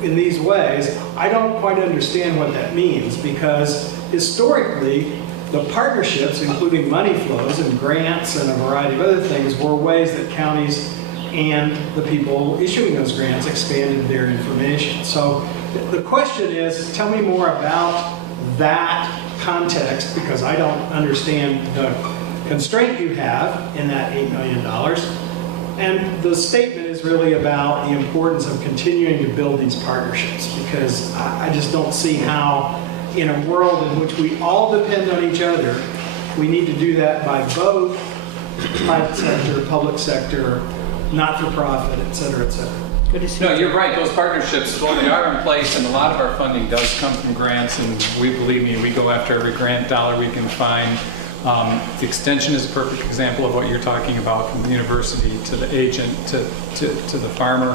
in these ways, I don't quite understand what that means, because historically, the partnerships, including money flows and grants and a variety of other things, were ways that counties and the people issuing those grants expanded their information. So the question is, tell me more about that context, because I don't understand the constraint you have in that $8 million. And the statement is really about the importance of continuing to build these partnerships, because I just don't see how, in a world in which we all depend on each other, we need to do that by both private sector, public sector, not-for-profit, et cetera, et cetera. No, you're right. Those partnerships, well, they are in place, and a lot of our funding does come from grants, and believe me, we go after every grant dollar we can find. The extension is a perfect example of what you're talking about, from the university to the agent to the farmer.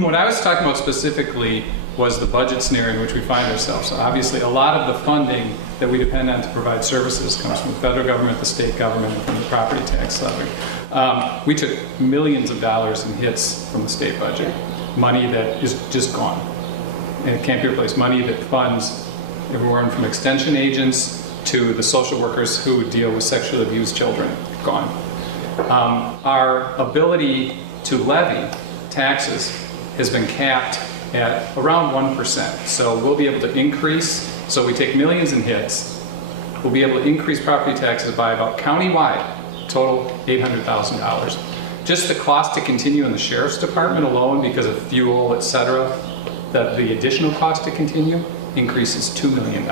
What I was talking about specifically was the budget scenario in which we find ourselves. So obviously, a lot of the funding that we depend on to provide services comes from the federal government, the state government, and from the property tax levy. We took millions of dollars in hits from the state budget, money that is just gone, and it can't be replaced. Money that funds everywhere from extension agents to the social workers who deal with sexually abused children, gone. Our ability to levy taxes has been capped at around 1%. So we'll be able to increase So we take millions in hits. We'll be able to increase property taxes by about countywide, total $800,000. Just the cost to continue in the sheriff's department alone because of fuel, et cetera, the additional cost to continue increases $2 million.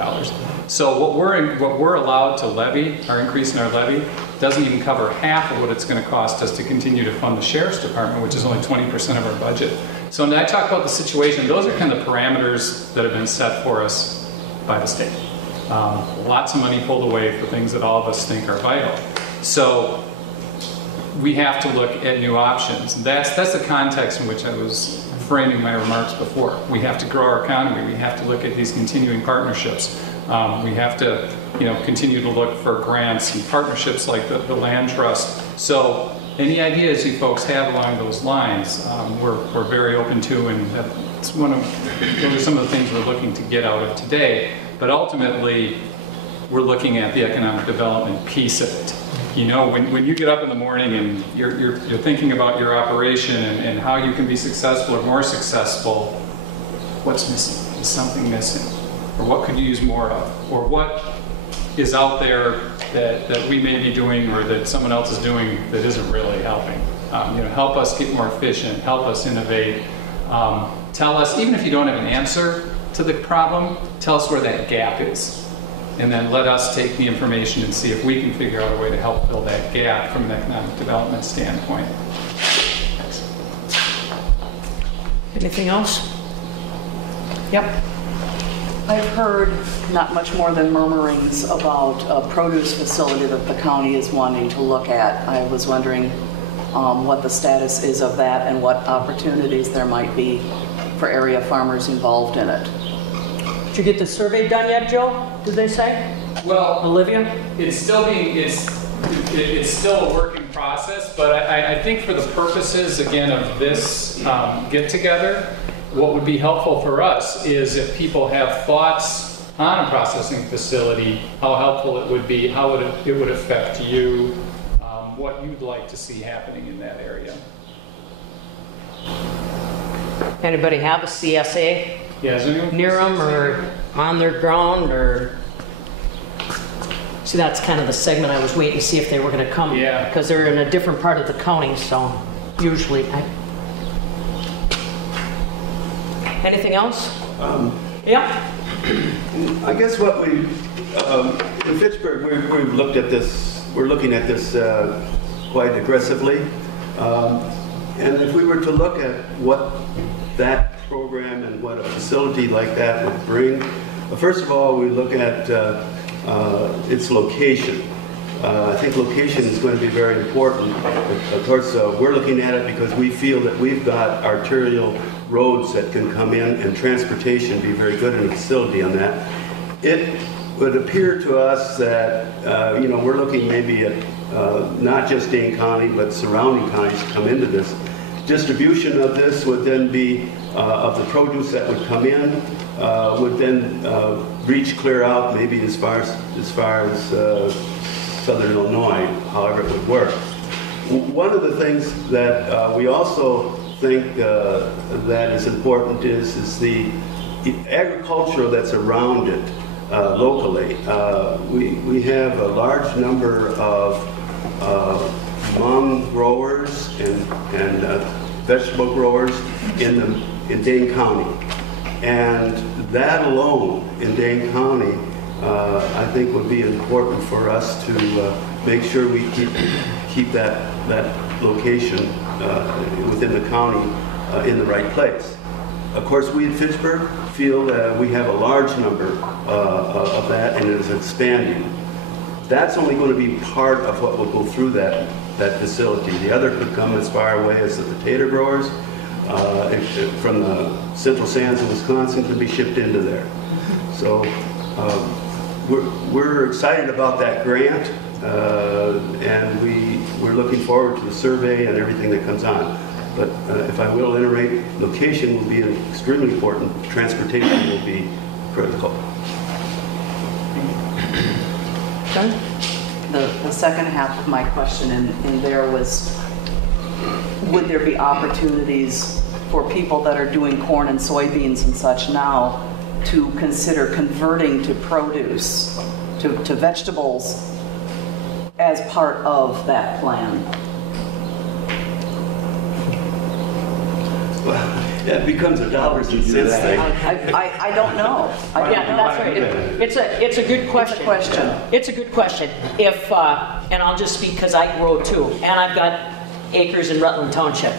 So what we're allowed to levy, our increase in our levy, doesn't even cover half of what it's going to cost us to continue to fund the sheriff's department, which is only 20% of our budget. So when I talk about the situation, those are kind of the parameters that have been set for us by the state. Lots of money pulled away for things that all of us think are vital. So we have to look at new options. That's the context in which I was framing my remarks before. We have to grow our economy. We have to look at these continuing partnerships. We have to, continue to look for grants and partnerships like the land trust. So any ideas you folks have along those lines, we're very open to, and those are some of the things we're looking to get out of today. But ultimately, we're looking at the economic development piece of it. When you get up in the morning and you're thinking about your operation and how you can be successful or more successful, what's missing? Is something missing? Or what could you use more of? Or what is out there that we may be doing or that someone else is doing that isn't really helping? Help us get more efficient, help us innovate. Tell us, even if you don't have an answer to the problem, tell us where that gap is. And then let us take the information and see if we can figure out a way to help fill that gap from an economic development standpoint. Anything else? Yep. I've heard not much more than murmurings about a produce facility that the county is wanting to look at. I was wondering what the status is of that and what opportunities there might be for area farmers involved in it. Did you get the survey done yet, Joe? Did they say? Well, Olivia? It's still a work in process, but I think for the purposes, again, of this get-together, what would be helpful for us is if people have thoughts on a processing facility, how helpful it would be, how it would affect you, what you'd like to see happening in that area. Anybody have a CSA? Yeah, near them or on their ground or? See, that's kind of the segment I was waiting to see if they were going to come. Yeah. Because they're in a different part of the county, so usually. Anything else? Yeah. I guess what in Fitchburg, we've looked at this, we're looking at this quite aggressively. And if we were to look at what that program and what a facility like that would bring, first of all, we look at its location. I think location is going to be very important. Of course, we're looking at it because we feel that we've got arterial roads that can come in and transportation be very good in a facility on that. It would appear to us that, we're looking maybe at not just Dane County, but surrounding counties to come into this. Distribution of this would then be, of the produce that would come in, would then reach clear out maybe as far as southern Illinois, however it would work. One of the things that we also think that is important is the agriculture that's around it locally. We have a large number of mom growers and vegetable growers in Dane County. And that alone in Dane County, I think would be important for us to make sure we keep that location within the county in the right place. Of course, we in Fitchburg feel that we have a large number of that, and it is expanding. That's only going to be part of what will go through that facility. The other could come as far away as the potato growers from the Central Sands in Wisconsin could be shipped into there. So we're excited about that grant, and we're looking forward to the survey and everything that comes on. But if I will iterate, location will be extremely important. Transportation will be critical. Okay. The second half of my question in there was, would there be opportunities for people that are doing corn and soybeans and such now to consider converting to produce, to vegetables as part of that plan? Well, it becomes a dollars and cents thing. I don't know. Yeah, that's right. It's a good question. It's a good question. If and I'll just speak because I grow too, and I've got acres in Rutland Township.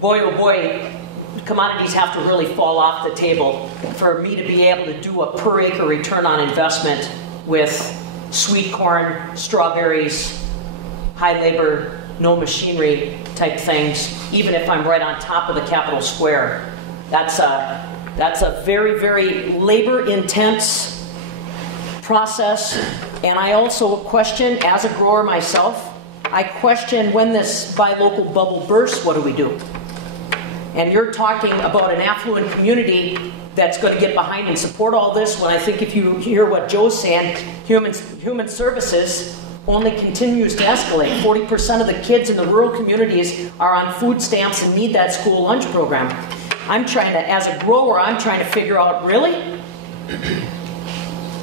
Boy, oh boy, commodities have to really fall off the table for me to be able to do a per acre return on investment with sweet corn, strawberries, high labor, no machinery type things, even if I'm right on top of the Capitol Square. That's a very, very labor intense process. And I also question, as a grower myself, I question when this buy local bubble bursts, what do we do? And you're talking about an affluent community that's going to get behind and support all this, when I think if you hear what Joe's saying, human services only continues to escalate. 40% of the kids in the rural communities are on food stamps and need that school lunch program. I'm trying to, as a grower, I'm trying to figure out, really?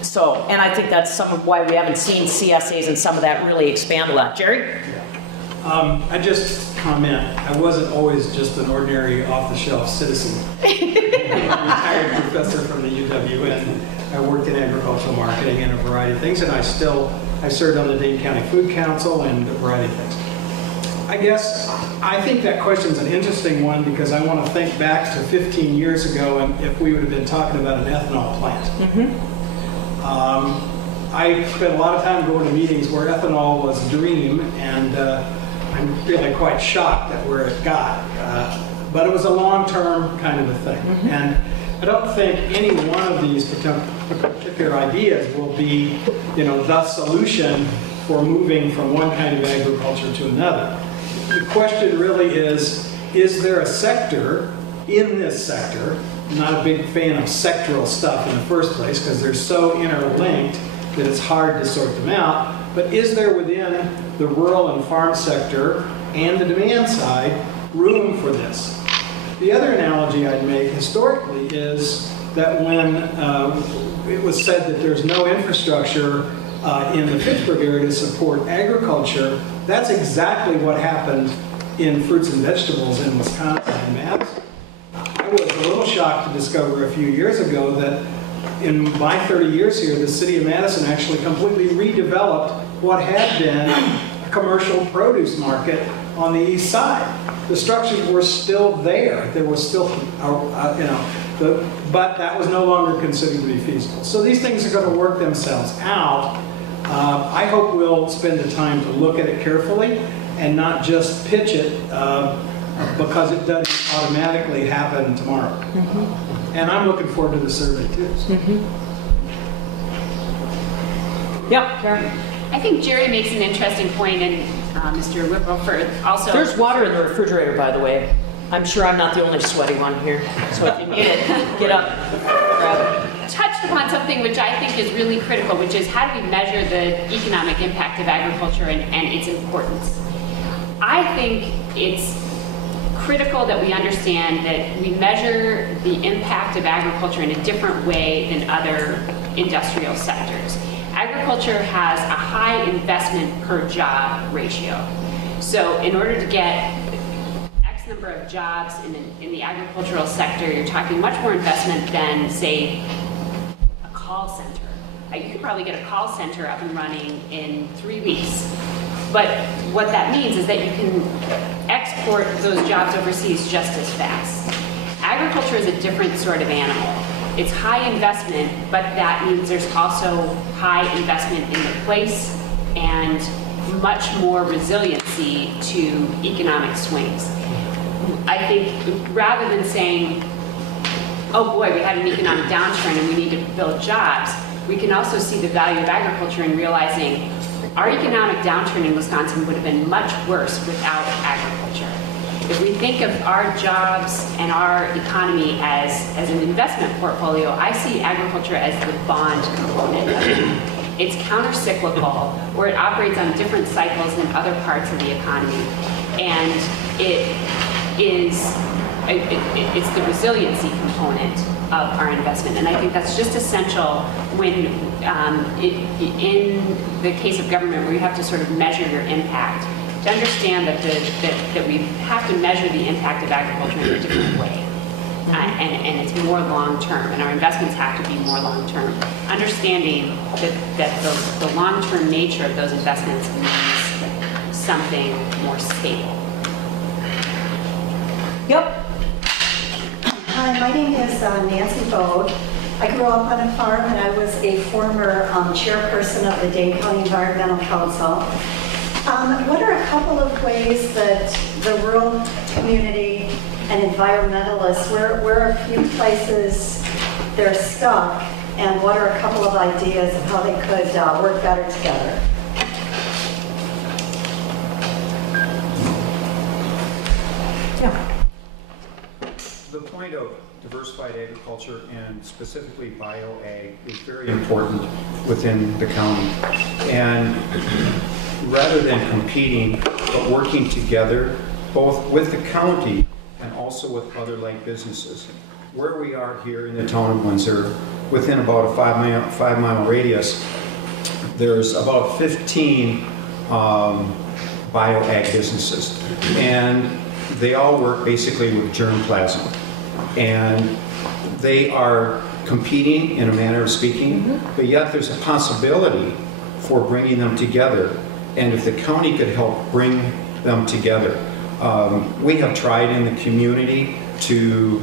So, and I think that's some of why we haven't seen CSAs and some of that really expand a lot. Jerry? I just comment, I wasn't always just an ordinary off-the-shelf citizen. I'm a retired professor from the UWN. I worked in agricultural marketing and a variety of things, and I served on the Dane County Food Council and a variety of things. I think that question's an interesting one because I want to think back to 15 years ago and if we would have been talking about an ethanol plant. I spent a lot of time going to meetings where ethanol was a dream, and I'm really quite shocked at where it got. But it was a long-term kind of a thing. And I don't think any one of these particular ideas will be, the solution for moving from one kind of agriculture to another. The question really is there a sector in this sector? I'm not a big fan of sectoral stuff in the first place because they're so interlinked that it's hard to sort them out. But is there within the rural and farm sector and the demand side room for this? The other analogy I'd make historically is that when it was said that there's no infrastructure in the Fitchburg area to support agriculture, that's exactly what happened in fruits and vegetables in Wisconsin and Madison. I was a little shocked to discover a few years ago that in my 30 years here, the city of Madison actually completely redeveloped what had been a commercial produce market on the east side. The structures were still there. There was still, but that was no longer considered to be feasible. So these things are going to work themselves out. I hope we'll spend the time to look at it carefully and not just pitch it because it doesn't automatically happen tomorrow. And I'm looking forward to the survey too. Yep, Karen. I think Jerry makes an interesting point, and Mr. Whippleford also. There's water in the refrigerator, by the way. I'm sure I'm not the only sweaty one here. So if you need it, get up, grab it. Touched upon something which I think is really critical, which is how do we measure the economic impact of agriculture and its importance. I think it's critical that we understand that we measure the impact of agriculture in a different way than other industrial sectors. Agriculture has a high investment per job ratio. So in order to get X number of jobs in the agricultural sector, you're talking much more investment than, say, a call center. You could probably get a call center up and running in 3 weeks. But what that means is that you can export those jobs overseas just as fast. Agriculture is a different sort of animal. It's high investment, but that means there's also high investment in the place and much more resiliency to economic swings. I think rather than saying, oh boy, we had an economic downturn and we need to build jobs, we can also see the value of agriculture in realizing our economic downturn in Wisconsin would have been much worse without agriculture. If we think of our jobs and our economy as an investment portfolio, I see agriculture as the bond component of it. It's counter-cyclical, where it operates on different cycles than other parts of the economy. And it is it's the resiliency component of our investment. And I think that's just essential when, in the case of government, where you have to sort of measure your impact, to understand that we have to measure the impact of agriculture in a different way. And it's more long-term, and our investments have to be more long-term. Understanding that the long-term nature of those investments means something more stable. Yep. Hi, my name is Nancy Bode. I grew up on a farm, and I was a former chairperson of the Dane County Environmental Council. What are a couple of ways that the rural community and environmentalists, where are a few places they're stuck, and what are a couple of ideas of how they could work better together? The point of diversified agriculture and specifically bioag is very important within the county. And rather than competing, but working together, both with the county and also with other like businesses. Where we are here in the town of Windsor, within about a 5 mile radius, there's about 15 bioag businesses. And they all work basically with germplasm. And they are competing in a manner of speaking, but yet there's a possibility for bringing them together. And if the county could help bring them together, we have tried in the community to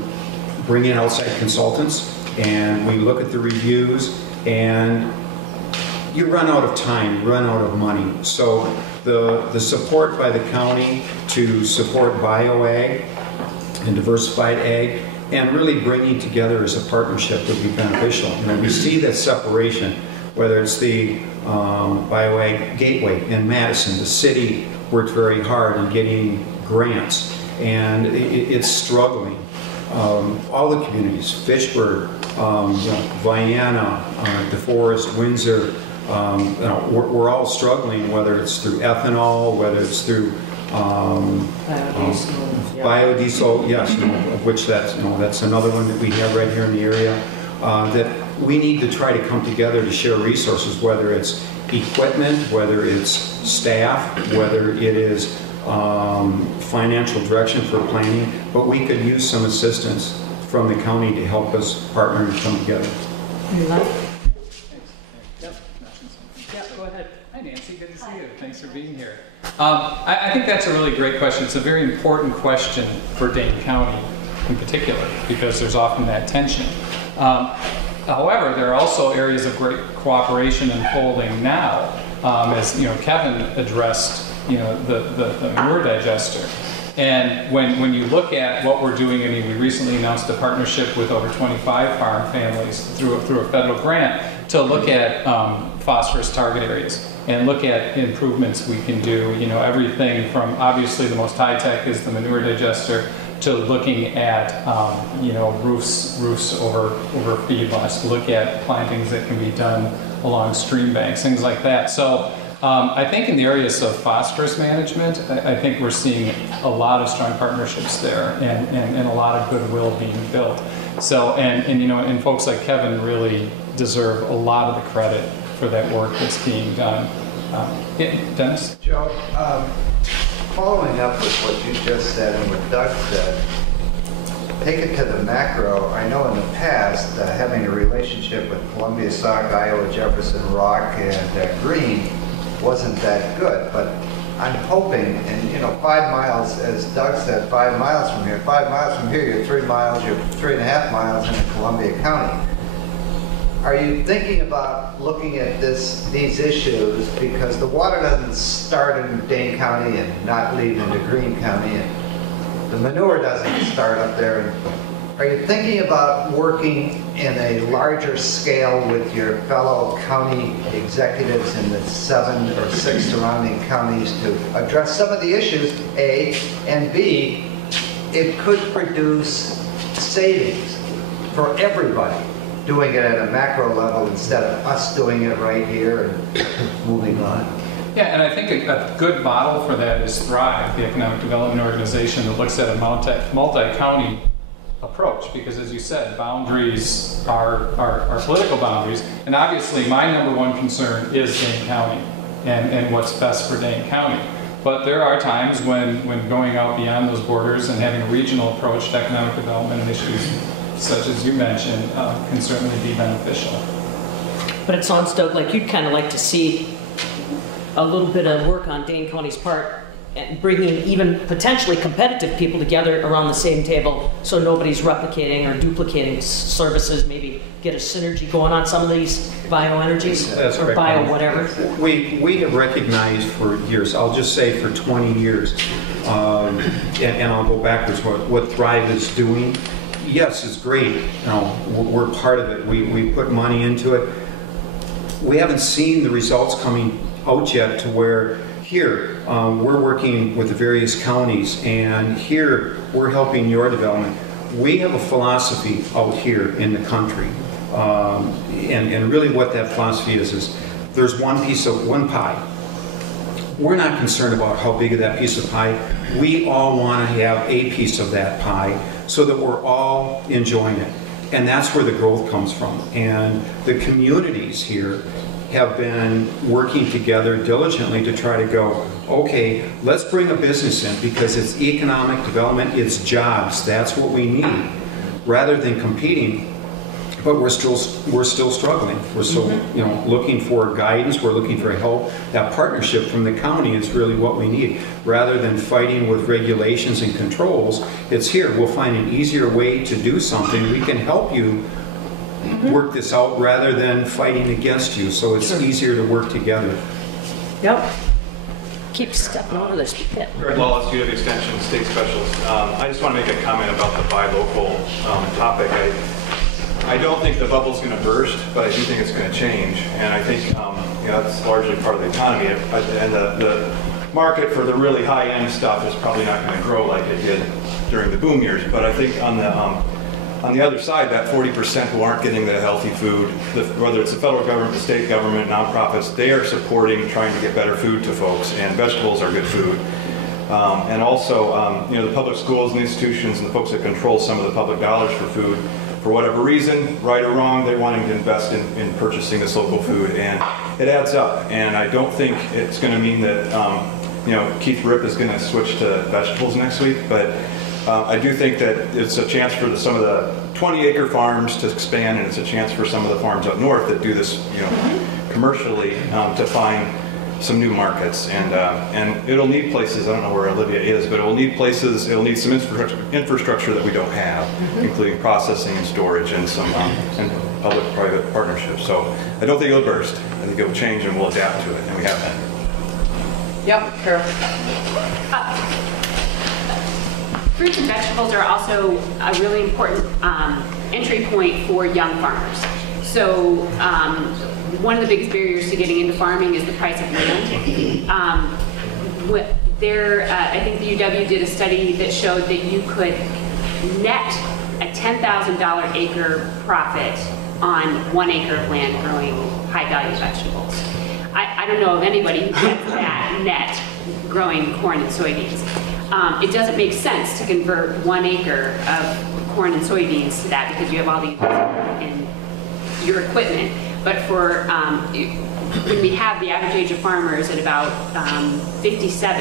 bring in outside consultants, and we look at the reviews, and you run out of time, you run out of money. So the support by the county to support bioag and diversified ag, and really bringing together as a partnership would be beneficial. You know, we see that separation, whether it's the bioag gateway in Madison. The city worked very hard in getting grants, and it's struggling. All the communities, Fitchburg, Vienna, DeForest, Windsor, we're all struggling, whether it's through ethanol, whether it's through biodiesel, yes, of which that's another one that we have right here in the area. That we need to try to come together to share resources, whether it's equipment, whether it's staff, whether it is financial direction for planning, but we could use some assistance from the county to help us partner and come together. Go ahead. Hi Nancy, good to see you. Thanks for being here. I think that's a really great question. It's a very important question for Dane County in particular, because there's often that tension. However, there are also areas of great cooperation unfolding now, as Kevin addressed, the manure digester. And when you look at what we're doing, I mean, we recently announced a partnership with over 25 farm families through a federal grant to look at phosphorus target areas and look at improvements we can do. Everything from, obviously the most high tech is the manure digester, to looking at roofs over feedlots, look at plantings that can be done along stream banks, things like that. So I think in the areas of phosphorus management, I think we're seeing a lot of strong partnerships there, and a lot of goodwill being built. So and folks like Kevin really deserve a lot of the credit for that work that's being done. Dennis? Joe, following up with what you just said and what Doug said, take it to the macro. I know in the past, having a relationship with Columbia Sauk, Iowa, Jefferson, Rock, and Green wasn't that good, but I'm hoping, and 5 miles, as Doug said, 5 miles from here. 5 miles from here, you're 3 miles, you're 3.5 miles into Columbia County. Are you thinking about looking at these issues, because the water doesn't start in Dane County and not leave into Greene County, and the manure doesn't start up there? Are you thinking about working in a larger scale with your fellow county executives in the 7 or 6 surrounding counties to address some of the issues, A, and B, it could produce savings for everybody, doing it at a macro level instead of us doing it right here and moving on? Yeah, and I think a good model for that is Thrive, the economic development organization that looks at a multi-county approach, because as you said, boundaries are political boundaries, and obviously my number one concern is Dane County and what's best for Dane County. But there are times when going out beyond those borders and having a regional approach to economic development and issues such as you mentioned can certainly be beneficial. But it sounds, Doug, like you'd kind of like to see a little bit of work on Dane County's part and bringing even potentially competitive people together around the same table so nobody's replicating or duplicating services, maybe get a synergy going on some of these bioenergies or bio whatever. We have recognized for years, I'll just say for 20 years, and I'll go backwards, what Thrive is doing. Yes, it's great. You know, we're part of it. We put money into it. We haven't seen the results coming out yet to where here we're working with the various counties, and here we're helping your development. We have a philosophy out here in the country, and really what that philosophy is there's one pie. We're not concerned about how big of that piece of pie. We all want to have a piece of that pie so that we're all enjoying it. And that's where the growth comes from. And the communities here have been working together diligently to try to go, okay, let's bring a business in because it's economic development, it's jobs, that's what we need, rather than competing. But we're still struggling. We're still, looking for guidance. We're looking for help. That partnership from the county is really what we need, rather than fighting with regulations and controls. It's here. We'll find an easier way to do something. We can help you work this out rather than fighting against you. So it's easier to work together. Yep. Keep stepping over this pit. Greg Lawless, UW Extension State Specialist. I just want to make a comment about the buy local topic. I don't think the bubble's going to burst, but I do think it's going to change. And I think that's largely part of the economy. And the market for the really high-end stuff is probably not going to grow like it did during the boom years. But I think on the other side, that 40% who aren't getting the healthy food, whether it's the federal government, the state government, nonprofits, they are supporting trying to get better food to folks, and vegetables are good food. And also, the public schools and institutions and the folks that control some of the public dollars for food, for whatever reason, right or wrong, they're wanting to invest in purchasing this local food, and it adds up. And I don't think it's going to mean that Keith Ripp is going to switch to vegetables next week, but I do think that it's a chance for some of the 20-acre farms to expand, and it's a chance for some of the farms up north that do this, commercially, to find some new markets. And it'll need places. I don't know where Olivia is, but it will need places. It'll need some infrastructure that we don't have, including processing and storage and some and public-private partnerships. So I don't think it'll burst. I think it'll change, and we'll adapt to it, and we have been. Yep, Carol. Fruits and vegetables are also a really important entry point for young farmers. So one of the biggest barriers to getting into farming is the price of land. I think the UW did a study that showed that you could net a $10,000 acre profit on 1 acre of land growing high-value vegetables. I don't know of anybody who gets that net growing corn and soybeans. It doesn't make sense to convert 1 acre of corn and soybeans to that because you have all the in your equipment. But for when we have the average age of farmers at about 57,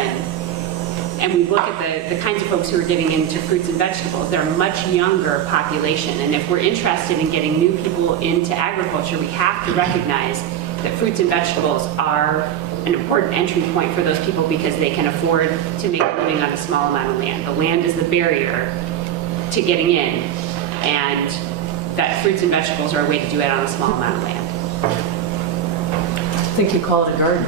and we look at the kinds of folks who are getting into fruits and vegetables, they're a much younger population. And if we're interested in getting new people into agriculture, we have to recognize that fruits and vegetables are an important entry point for those people because they can afford to make a living on a small amount of land. The land is the barrier to getting in, and that fruits and vegetables are a way to do it on a small amount of land. I think you call it a garden.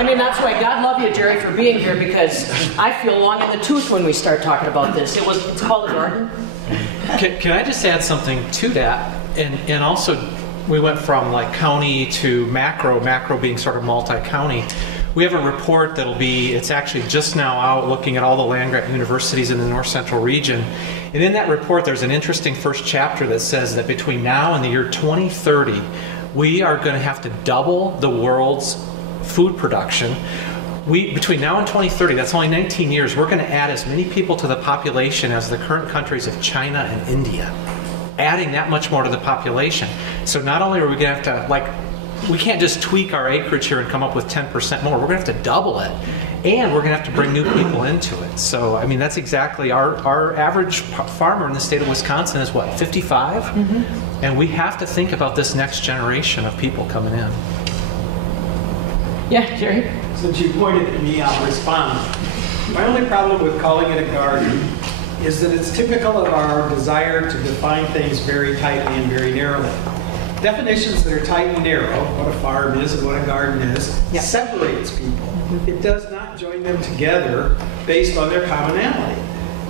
I mean, that's why God love you, Jerry, for being here, because I feel long in the tooth when we start talking about this. It's called a garden. Can I just add something to that? And also, we went from like county to macro being sort of multi-county. we have a report that'll be, it's actually just now out looking at all the land-grant universities in the North Central region. And in that report, there's an interesting first chapter that says that between now and the year 2030, we are going to have to double the world's food production. Between now and 2030, that's only 19 years, we're going to add as many people to the population as the current countries of China and India. Adding that much more to the population. So not only are we going to have to, we can't just tweak our acreage here and come up with 10% more. We're going to have to double it. And we're going to have to bring new people into it. So, I mean, that's exactly, our average farmer in the state of Wisconsin is what, 55? Mm-hmm. And we have to think about this next generation of people coming in. Yeah, Jerry? Since you pointed at me, I'll respond. My only problem with calling it a garden is that it's typical of our desire to define things very tightly and very narrowly. Definitions that are tight and narrow, what a farm is and what a garden is, separates people. It does not join them together based on their commonality.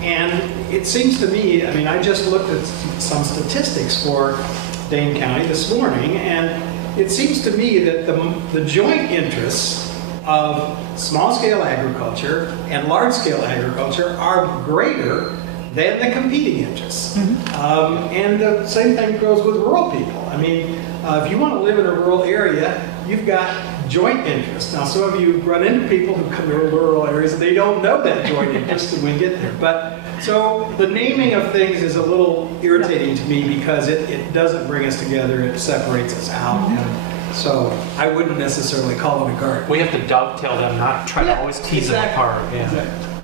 And it seems to me, I mean, I just looked at some statistics for Dane County this morning, and it seems to me that the joint interests of small-scale agriculture and large-scale agriculture are greater than the competing interests. And the same thing goes with rural people. I mean, if you want to live in a rural area, you've got joint interests. Now, some of you run into people who come to rural areas and they don't know that joint interest when we get there. But so the naming of things is a little irritating to me because it doesn't bring us together, it separates us out. And so I wouldn't necessarily call it a garden. We have to dovetail them, not try to always tease them apart.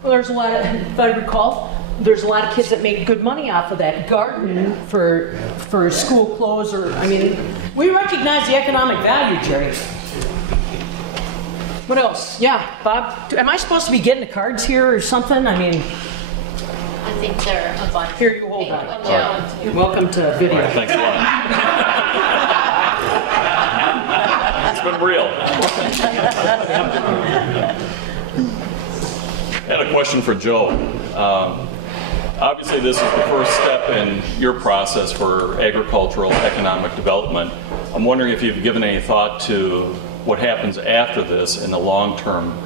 Well, there's a lot of, if I recall, there's a lot of kids that make good money off of that garden for school clothes, or, I mean, we recognize the economic value, Jerry. What else? Yeah, Bob, am I supposed to be getting the cards here or something? I mean, I think they're a bunch. Here, you hold on. Welcome to video. Right, thanks a lot. It's been real. I had a question for Joe. Obviously, this is the first step in your process for agricultural economic development. I'm wondering if you've given any thought to what happens after this in the long-term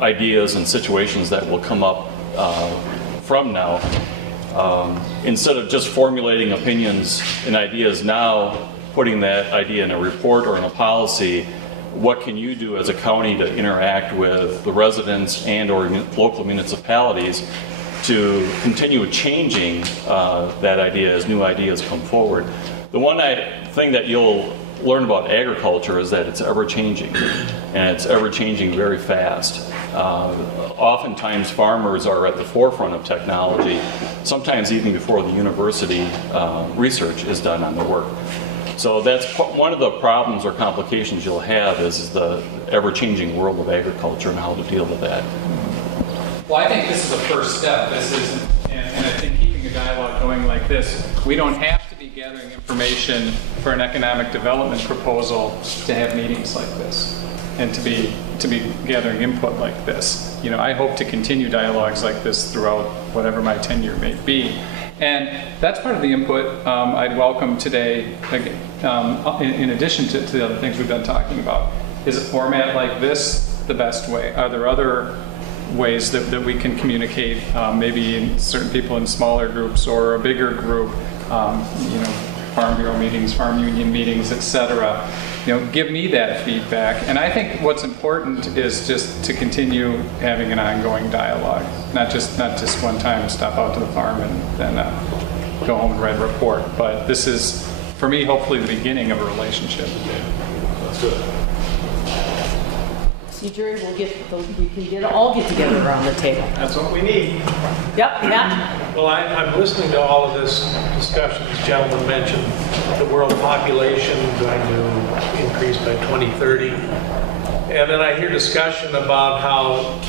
ideas and situations that will come up from now. Instead of just formulating opinions and ideas now, putting that idea in a report or in a policy, what can you do as a county to interact with the residents and or local municipalities to continue changing that idea as new ideas come forward? The one thing that you'll learn about agriculture is that it's ever changing, and it's ever changing very fast. Oftentimes farmers are at the forefront of technology, sometimes even before the university research is done on the work. So that's one of the problems or complications you'll have is the ever-changing world of agriculture and how to deal with that. Well, I think this is a first step. This isn't, and I think keeping a dialogue going like this, we don't have to be gathering information for an economic development proposal to have meetings like this and to be gathering input like this. You know, I hope to continue dialogues like this throughout whatever my tenure may be. And that's part of the input I'd welcome today, in addition to the other things we've been talking about. Is a format like this the best way? Are there other ways that we can communicate, maybe in certain people in smaller groups or a bigger group, you know, Farm Bureau meetings, Farm Union meetings, etc. You know, give me that feedback. And I think what's important is just to continue having an ongoing dialogue, not just one time stop out to the farm and then go home and write a report. But this is, for me, hopefully the beginning of a relationship. That's good. See, Jerry, we can all get together around the table. That's what we need. Yep, yeah. Well, I'm listening to all of this discussion. This gentleman mentioned the world population going to increase by 2030. And then I hear discussion about how,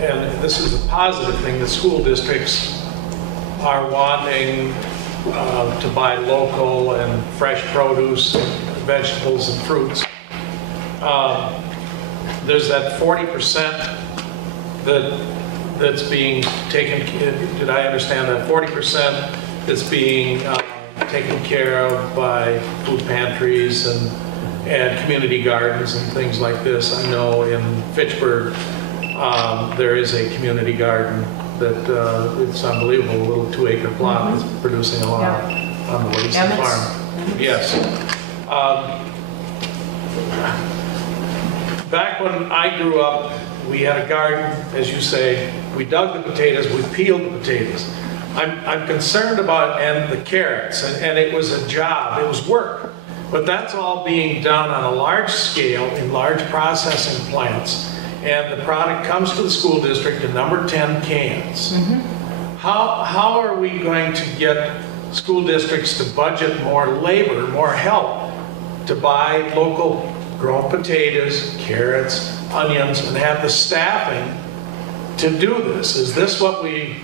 and this is a positive thing, the school districts are wanting to buy local and fresh produce, and vegetables and fruits. There's that 40% that's being taken, did I understand that 40% that's being taken care of by food pantries and community gardens and things like this. I know in Fitchburg, there is a community garden that it's unbelievable, a little 2-acre plot that's producing a lot on the Wadison farm. Yes. Back when I grew up, we had a garden, as you say. We dug the potatoes, we peeled the potatoes. I'm concerned about and the carrots, and it was a job, it was work. But that's all being done on a large scale in large processing plants, and the product comes to the school district in number 10 cans. How are we going to get school districts to budget more labor, more help to buy local grown potatoes, carrots, onions, and have the staffing to do this? Is this what we,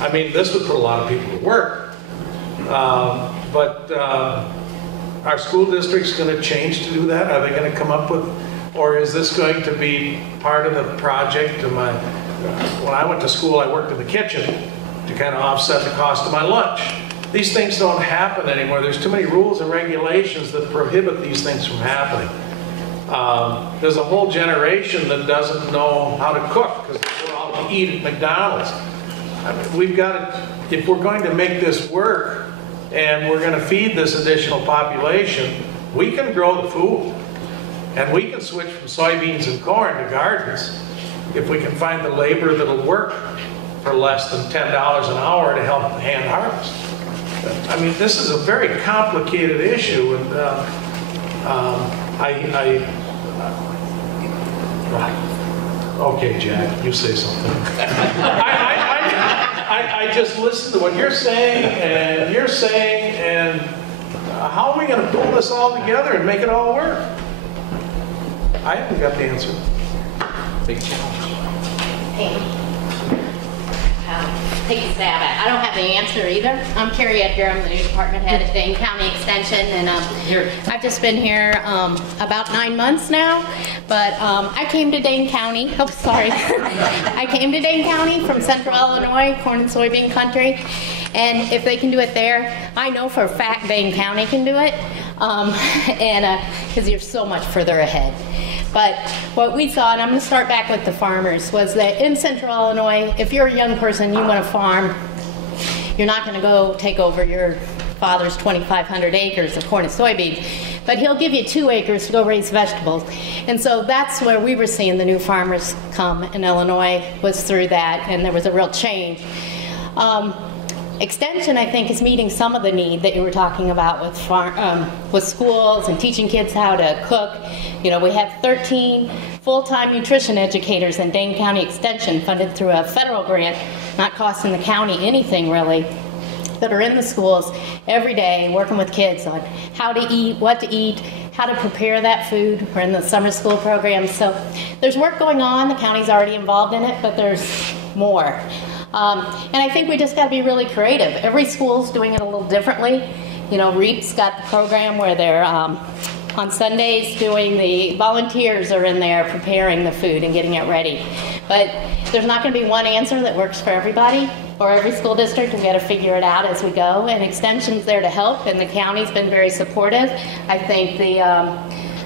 I mean, this would put a lot of people to work, but are school districts going to change to do that? Are they going to come up with, or is this going to be part of the project? When I went to school, I worked in the kitchen to kind of offset the cost of my lunch. These things don't happen anymore. There's too many rules and regulations that prohibit these things from happening. There's a whole generation that doesn't know how to cook because we're all to eat at McDonald's. I mean, we've got to, if we're going to make this work and we're going to feed this additional population, we can grow the food. And we can switch from soybeans and corn to gardens if we can find the labor that'll work for less than $10 an hour to help hand harvest. I mean, this is a very complicated issue, and okay, Jack, you say something. I just listen to what you're saying, and how are we going to pull this all together and make it all work? I haven't got the answer. Big challenge. Take a stab at it. I don't have the answer either. I'm Carrie Edgar. I'm the new department head at Dane County Extension, and I've just been here about 9 months now. But I came to Dane County. Oh, sorry. I came to Dane County from Central Illinois, corn and soybean country. And if they can do it there, I know for a fact Dane County can do it, because you're so much further ahead. But what we saw, and I'm going to start back with the farmers, was that in Central Illinois, if you're a young person, you want to farm, you're not going to go take over your father's 2,500 acres of corn and soybeans, but he'll give you 2 acres to go raise vegetables. And so that's where we were seeing the new farmers come in Illinois, was through that, and there was a real change. Extension, I think, is meeting some of the need that you were talking about with schools and teaching kids how to cook. You know, we have 13 full-time nutrition educators in Dane County Extension funded through a federal grant, not costing the county anything really, that are in the schools every day working with kids on how to eat, what to eat, how to prepare that food. We're in the summer school program. So there's work going on. The county's already involved in it, but there's more. And I think we just got to be really creative. Every school's doing it a little differently. You know, REAP's got the program where they're on Sundays doing the volunteers are in there preparing the food and getting it ready. But there's not going to be one answer that works for everybody or every school district. We've got to figure it out as we go. And Extension's there to help, and the county's been very supportive. I think the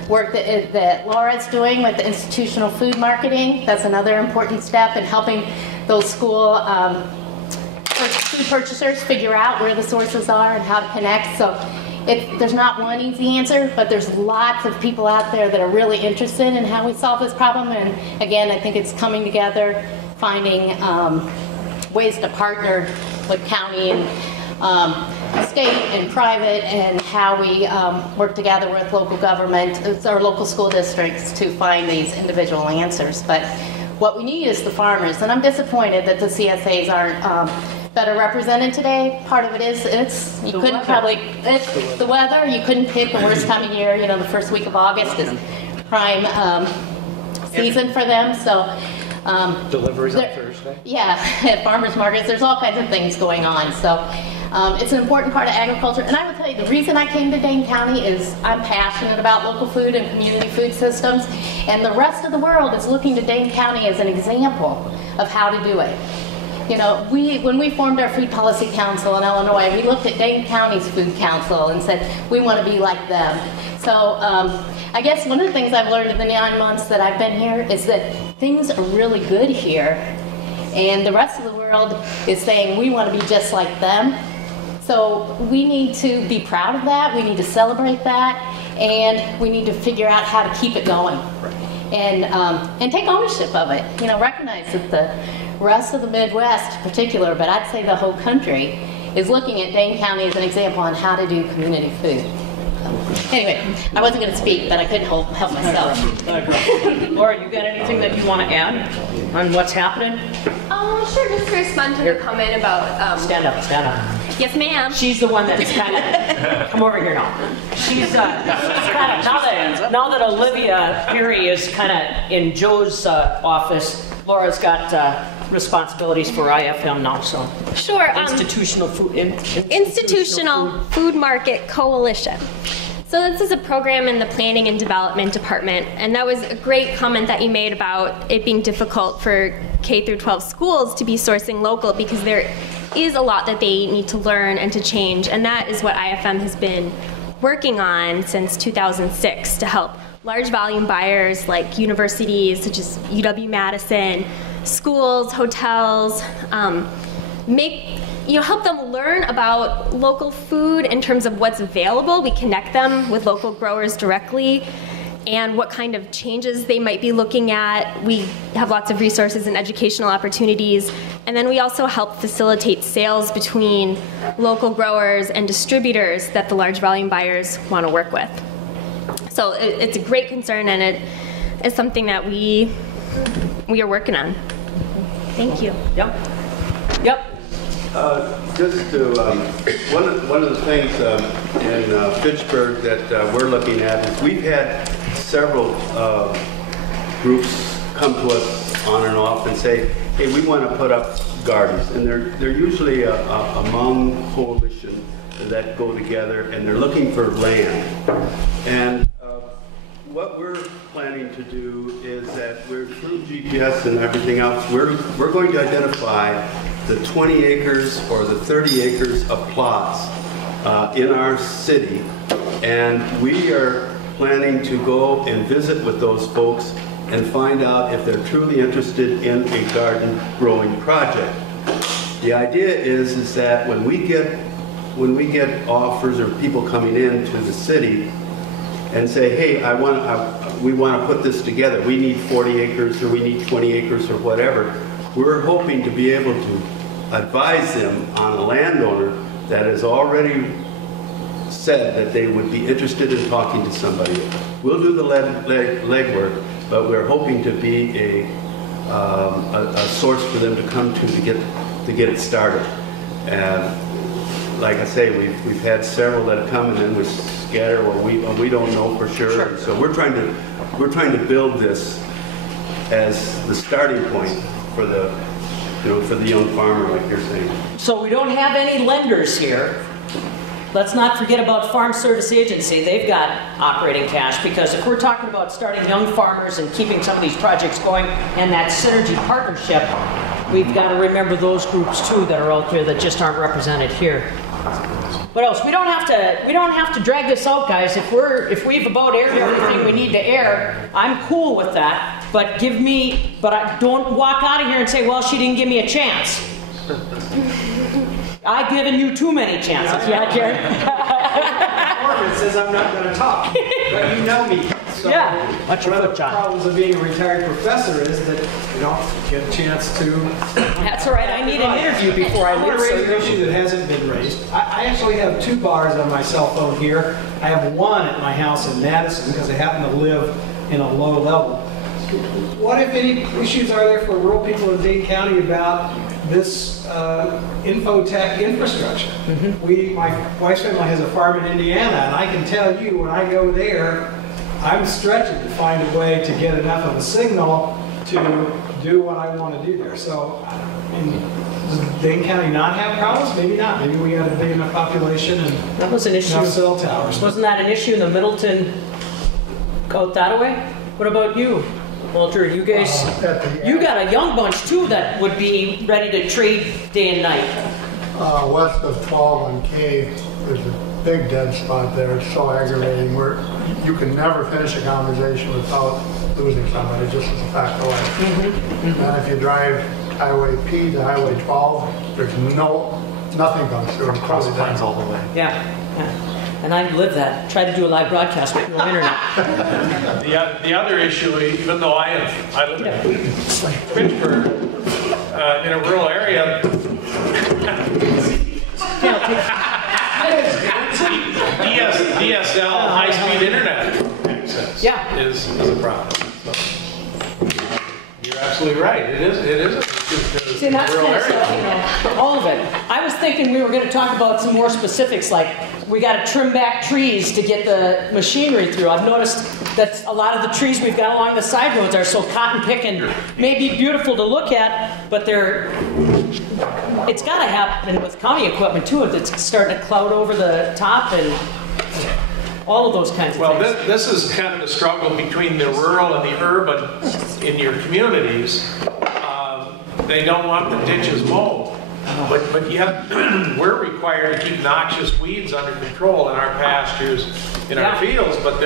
work that Laura's doing with the institutional food marketing, that's another important step in helping those school food purchasers figure out where the sources are and how to connect. So there's not one easy answer, but there's lots of people out there that are really interested in how we solve this problem. And again, I think it's coming together, finding ways to partner with county and state and private, and how we work together with local government or local school districts to find these individual answers. But what we need is the farmers, and I'm disappointed that the CSAs aren't better represented today. Part of it is it's the weather. You couldn't pick the worst time of year. You know, the first week of August is prime season for them. So deliveries on Thursday. Yeah, at farmers markets, there's all kinds of things going on. So it's an important part of agriculture. And I will tell you, the reason I came to Dane County is I'm passionate about local food and community food systems. And the rest of the world is looking to Dane County as an example of how to do it. You know, when we formed our Food Policy Council in Illinois, we looked at Dane County's Food Council and said, we want to be like them. So I guess one of the things I've learned in the 9 months that I've been here is that things are really good here. And the rest of the world is saying we want to be just like them. So we need to be proud of that. We need to celebrate that. And we need to figure out how to keep it going. And take ownership of it. You know, recognize that the rest of the Midwest in particular, but I'd say the whole country, is looking at Dane County as an example on how to do community food. Anyway, I wasn't going to speak, but I couldn't help myself. Laura, you got anything that you want to add on what's happening? Sure, just to respond to the comment about... Stand up. Yes, ma'am. She's the one that's kind of... Come over here now. She's kind of... Now that Olivia Perry is kind of in Joe's office, Laura's got responsibilities for IFM now, so... Sure. Institutional Food Market Coalition. So this is a program in the Planning and Development Department, and that was a great comment that you made about it being difficult for K through 12 schools to be sourcing local because there is a lot that they need to learn and to change, and that is what IFM has been working on since 2006 to help large volume buyers like universities such as UW-Madison, schools, hotels, help them learn about local food in terms of what's available. We connect them with local growers directly and what kind of changes they might be looking at. We have lots of resources and educational opportunities. And then we also help facilitate sales between local growers and distributors that the large volume buyers want to work with. So it's a great concern, and it is something that we are working on. Thank you. Yep. Just to, one of the things in Fitchburg that we're looking at is we've had several groups come to us on and off and say, hey, we want to put up gardens. And they're usually a Hmong coalition that go together, and they're looking for land. And what we're planning to do is that we're through GPS and everything else, we're going to identify the 20 acres or the 30 acres of plots in our city, and we are planning to go and visit with those folks and find out if they're truly interested in a garden growing project. The idea is that when we get offers or people coming into the city and say, hey, we want to put this together, we need 40 acres or we need 20 acres or whatever, we're hoping to be able to advise them on a landowner that has already said that they would be interested in talking to somebody. We'll do the legwork, but we're hoping to be a source for them to come to get it started. And like I say, we've had several that have come and then we scatter. Well, we don't know for sure. Sure. So we're trying to build this as the starting point for the young farmer, like you're saying. So we don't have any lenders here. Let's not forget about Farm Service Agency. They've got operating cash, because if we're talking about starting young farmers and keeping some of these projects going and that synergy partnership, we've got to remember those groups too that are out there that just aren't represented here. What else? We don't have to drag this out, guys. If we've about aired everything we need to air, I'm cool with that. But don't walk out of here and say, well, she didn't give me a chance. I've given you too many chances. Yeah, Jerry? It says I'm not going to talk, but you know me. So yeah. One of the problems of being a retired professor is that you don't get a chance to... That's all right. I need an interview before I leave. I want to raise an issue that hasn't been raised. I actually have 2 bars on my cell phone here. I have one at my house in Madison because I happen to live in a low level. What, if any, issues are there for rural people in Dane County about this infotech infrastructure? My wife's family has a farm in Indiana, and I can tell you when I go there, I'm stretching to find a way to get enough of a signal to do what I want to do there. So, does Dane County not have problems? Maybe not. Maybe we got a big enough population and that was an issue. Enough cell towers. Wasn't that an issue in the Middleton, out that way? What about you? Walter, you guys, you got a young bunch too that would be ready to trade day and night. West of 12 on K, there's a big dead spot there. It's so aggravating. You can never finish a conversation without losing somebody, just as a fact of life. And if you drive Highway P to Highway 12, there's nothing comes through. Cross plains all the way. Yeah. And I live that. Try to do a live broadcast with no internet. The other issue, even though I live in Fitchburg, in a rural area, DSL high-speed internet access is a problem. So, you're absolutely right. It is a See, that's rural kind of area. stuff, all of it. I was thinking we were going to talk about some more specifics, like we got to trim back trees to get the machinery through. I've noticed that a lot of the trees we've got along the side roads are so cotton picking, maybe beautiful to look at, but it's got to happen with county equipment too. It's starting to cloud over the top and all of those kinds of things. Well, this is kind of a struggle between the rural and the urban in your communities. They don't want the ditches mowed, but yet we're required to keep noxious weeds under control in our pastures, in our fields. But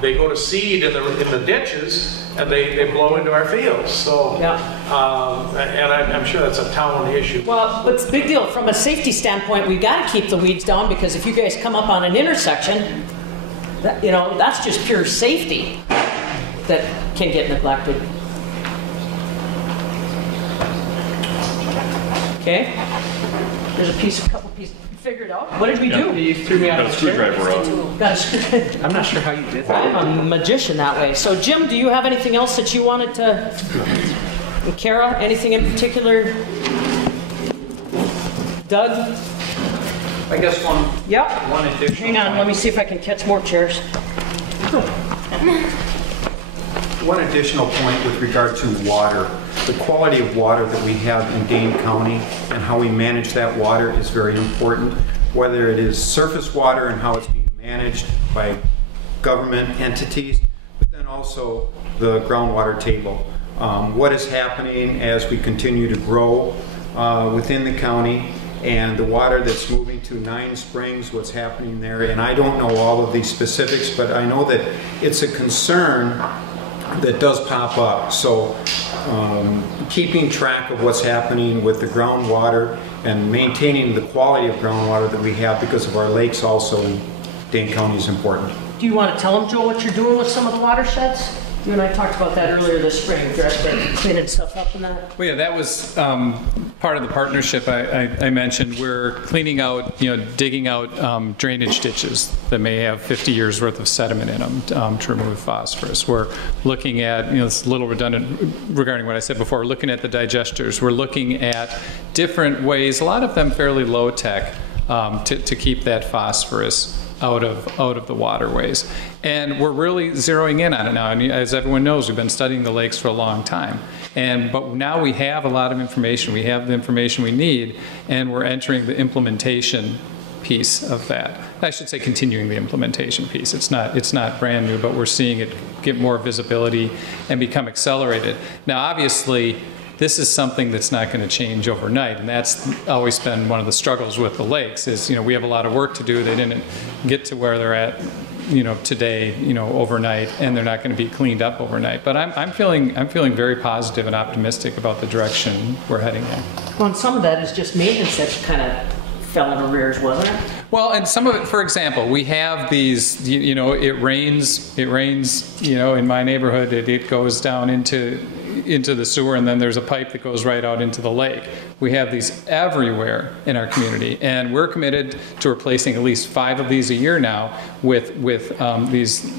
they go to seed in the ditches and they blow into our fields. So, and I'm sure that's a town issue. Well, it's a big deal from a safety standpoint. We've got to keep the weeds down because if you guys come up on an intersection, that's just pure safety that can get neglected. Okay. There's a couple pieces. You figured out. What did we do? You threw me out of the chair. I'm not sure how you did that. I'm a magician that way. So, Jim, do you have anything else that you wanted to? And Kara, anything in particular? Doug? I guess one. Yep. One additional. Hang on. Let me see if I can catch more chairs. One additional point with regard to water. The quality of water that we have in Dane County and how we manage that water is very important. Whether it is surface water and how it's being managed by government entities, but then also the groundwater table. What is happening as we continue to grow within the county and the water that's moving to Nine Springs, what's happening there. And I don't know all of these specifics, but I know that it's a concern that does pop up. So keeping track of what's happening with the groundwater and maintaining the quality of groundwater that we have because of our lakes also in Dane County is important. Do you want to tell them, Joe, what you're doing with some of the watersheds? You and I talked about that earlier this spring. You're actually cleaning stuff up in that. Well, yeah, that was part of the partnership I mentioned. We're cleaning out, digging out drainage ditches that may have 50 years worth of sediment in them to remove phosphorus. We're looking at, it's a little redundant regarding what I said before, we're looking at the digesters. We're looking at different ways, a lot of them fairly low tech, to keep that phosphorus out of the waterways. And we're really zeroing in on it now. And as everyone knows, we've been studying the lakes for a long time. But now we have a lot of information. We have the information we need, and we're entering the implementation piece of that. I should say continuing the implementation piece. It's not brand new, but we're seeing it get more visibility and become accelerated. Now, obviously, this is something that's not going to change overnight, and that's always been one of the struggles with the lakes is, we have a lot of work to do. They didn't get to where they're at, today, overnight, and they're not going to be cleaned up overnight. But I'm feeling very positive and optimistic about the direction we're heading in. Well, and some of that is just maintenance that kind of fell in arrears, wasn't it? Well, and some of it, for example, we have these, it rains, in my neighborhood, it goes down into the sewer, and then there's a pipe that goes right out into the lake. We have these everywhere in our community, and we're committed to replacing at least 5 of these a year now with these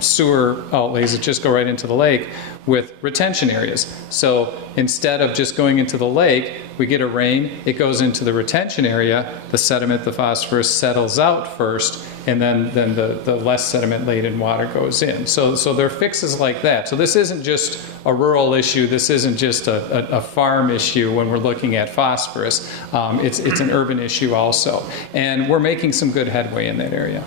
sewer outlays that just go right into the lake with retention areas. So instead of just going into the lake, we get a rain, it goes into the retention area, the sediment, the phosphorus settles out first, and then the less sediment laden water goes in. So there are fixes like that. So this isn't just a rural issue, this isn't just a farm issue when we're looking at phosphorus. It's an urban issue also. And we're making some good headway in that area.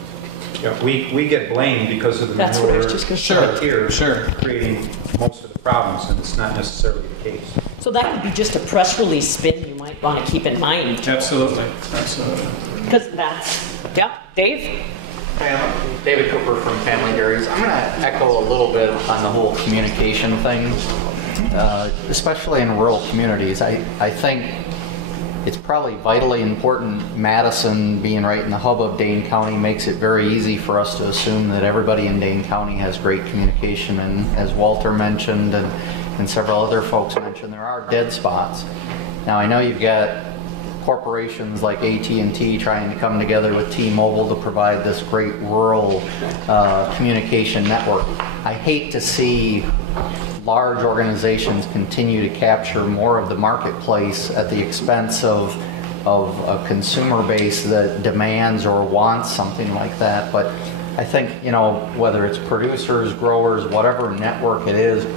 Yeah, we get blamed because of the That's what I was manure just gonna say. creating most of the problems, and it's not necessarily the case. So that could be just a press release spin you might want to keep in mind. Absolutely, absolutely. Because that's, yeah, Dave? David Cooper from Family Dairies. I'm going to echo a little bit on the whole communication thing, especially in rural communities. I think it's probably vitally important. Madison, being right in the hub of Dane County, makes it very easy for us to assume that everybody in Dane County has great communication. And as Walter mentioned and several other folks mentioned, there are dead spots. Now, I know you've got corporations like AT&T trying to come together with T-Mobile to provide this great rural communication network. I hate to see large organizations continue to capture more of the marketplace at the expense of a consumer base that demands or wants something like that. But I think, whether it's producers, growers, whatever network it is,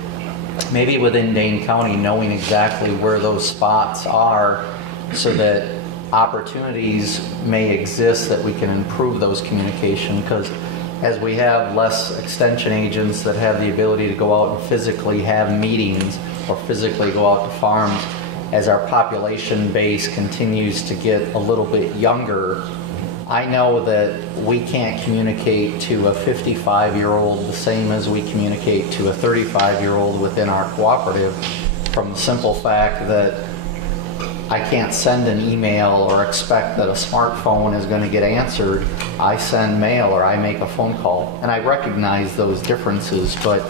maybe within Dane County, knowing exactly where those spots are so that opportunities may exist that we can improve those communication, because as we have less extension agents that have the ability to go out and physically have meetings or physically go out to farms, as our population base continues to get a little bit younger, I know that we can't communicate to a 55-year-old the same as we communicate to a 35-year-old within our cooperative, from the simple fact that I can't send an email or expect that a smartphone is going to get answered. I send mail or I make a phone call. And I recognize those differences, but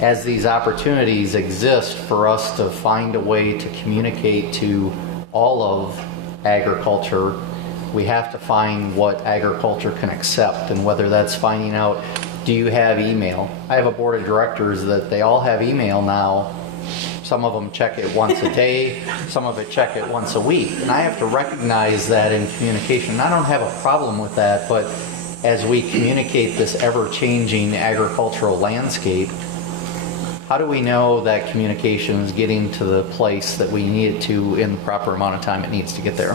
as these opportunities exist for us to find a way to communicate to all of agriculture, we have to find what agriculture can accept, and whether that's finding out, do you have email? I have a board of directors that they all have email now. Some of them check it once a day, some of it check it once a week. And I have to recognize that in communication. And I don't have a problem with that, but as we communicate this ever-changing agricultural landscape, how do we know that communication is getting to the place that we need it to in the proper amount of time it needs to get there?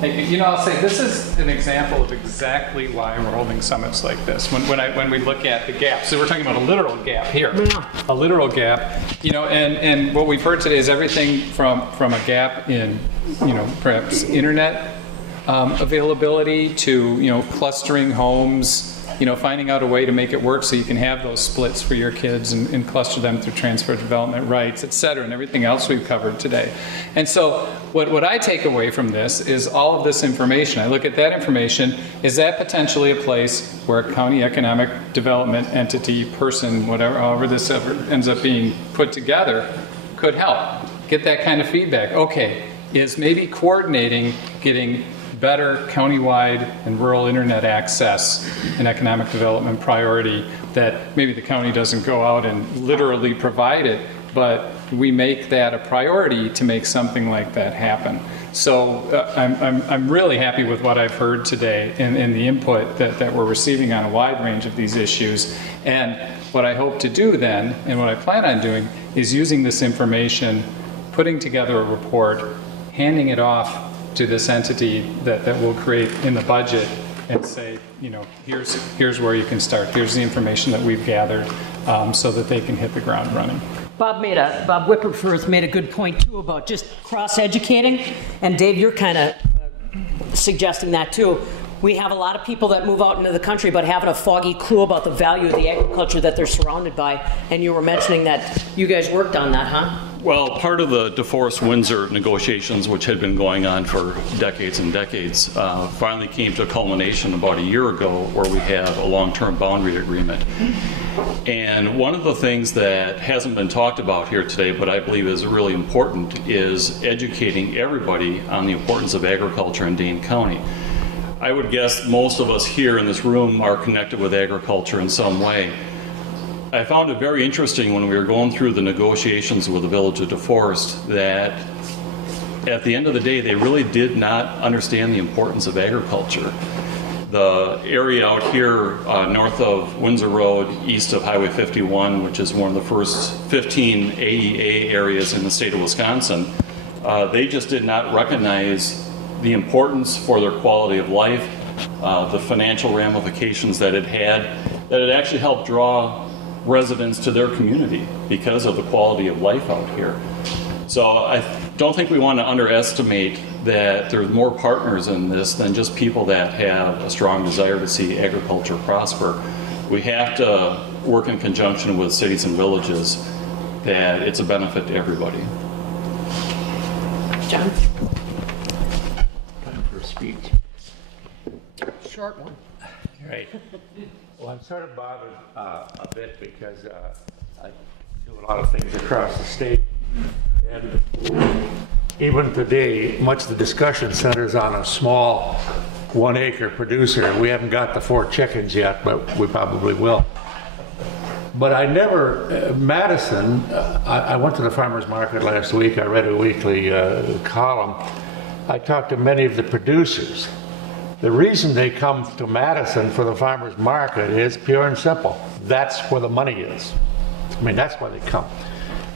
I'll say this is an example of exactly why we're holding summits like this. When we look at the gap, so we're talking about a literal gap here, a literal gap, and what we've heard today is everything from a gap in, perhaps internet availability to, clustering homes, finding out a way to make it work so you can have those splits for your kids and cluster them through transfer of development rights, et cetera, and everything else we've covered today. And so what I take away from this is all of this information. I look at that information. Is that potentially a place where a county economic development entity, person, whatever, however this ever ends up being put together, could help? Get that kind of feedback. Okay, is maybe coordinating getting better countywide and rural internet access and economic development priority, that maybe the county doesn't go out and literally provide it, but we make that a priority to make something like that happen. So I'm really happy with what I've heard today and the input that we're receiving on a wide range of these issues. And what I hope to do then, and what I plan on doing, is using this information, putting together a report, handing it off to this entity that we'll create in the budget and say, here's where you can start. Here's the information that we've gathered so that they can hit the ground running. Bob Whipperforth made a good point too about just cross-educating, and Dave, you're kind of suggesting that too. We have a lot of people that move out into the country but having a foggy clue about the value of the agriculture that they're surrounded by, and you were mentioning that you guys worked on that, huh? Well, part of the DeForest-Windsor negotiations, which had been going on for decades and decades, finally came to a culmination about a year ago where we have a long-term boundary agreement. And one of the things that hasn't been talked about here today, but I believe is really important, is educating everybody on the importance of agriculture in Dane County. I would guess most of us here in this room are connected with agriculture in some way. I found it very interesting when we were going through the negotiations with the village of DeForest that at the end of the day, they really did not understand the importance of agriculture. The area out here north of Windsor Road, east of Highway 51, which is one of the first 15 AEA areas in the state of Wisconsin, they just did not recognize the importance for their quality of life, the financial ramifications that it had, that it actually helped draw residents to their community because of the quality of life out here. So I don't think we want to underestimate that there's more partners in this than just people that have a strong desire to see agriculture prosper. We have to work in conjunction with cities and villages that it's a benefit to everybody. John? Time for a speech. Short one. Right. Well, I'm sort of bothered a bit because I do a lot of things across the state. And even today, much of the discussion centers on a small 1 acre producer. We haven't got the 4 chickens yet, but we probably will. But I never, Madison, I went to the farmer's market last week. I read a weekly column. I talked to many of the producers. The reason they come to Madison for the farmer's market is pure and simple. That's where the money is. I mean, that's why they come.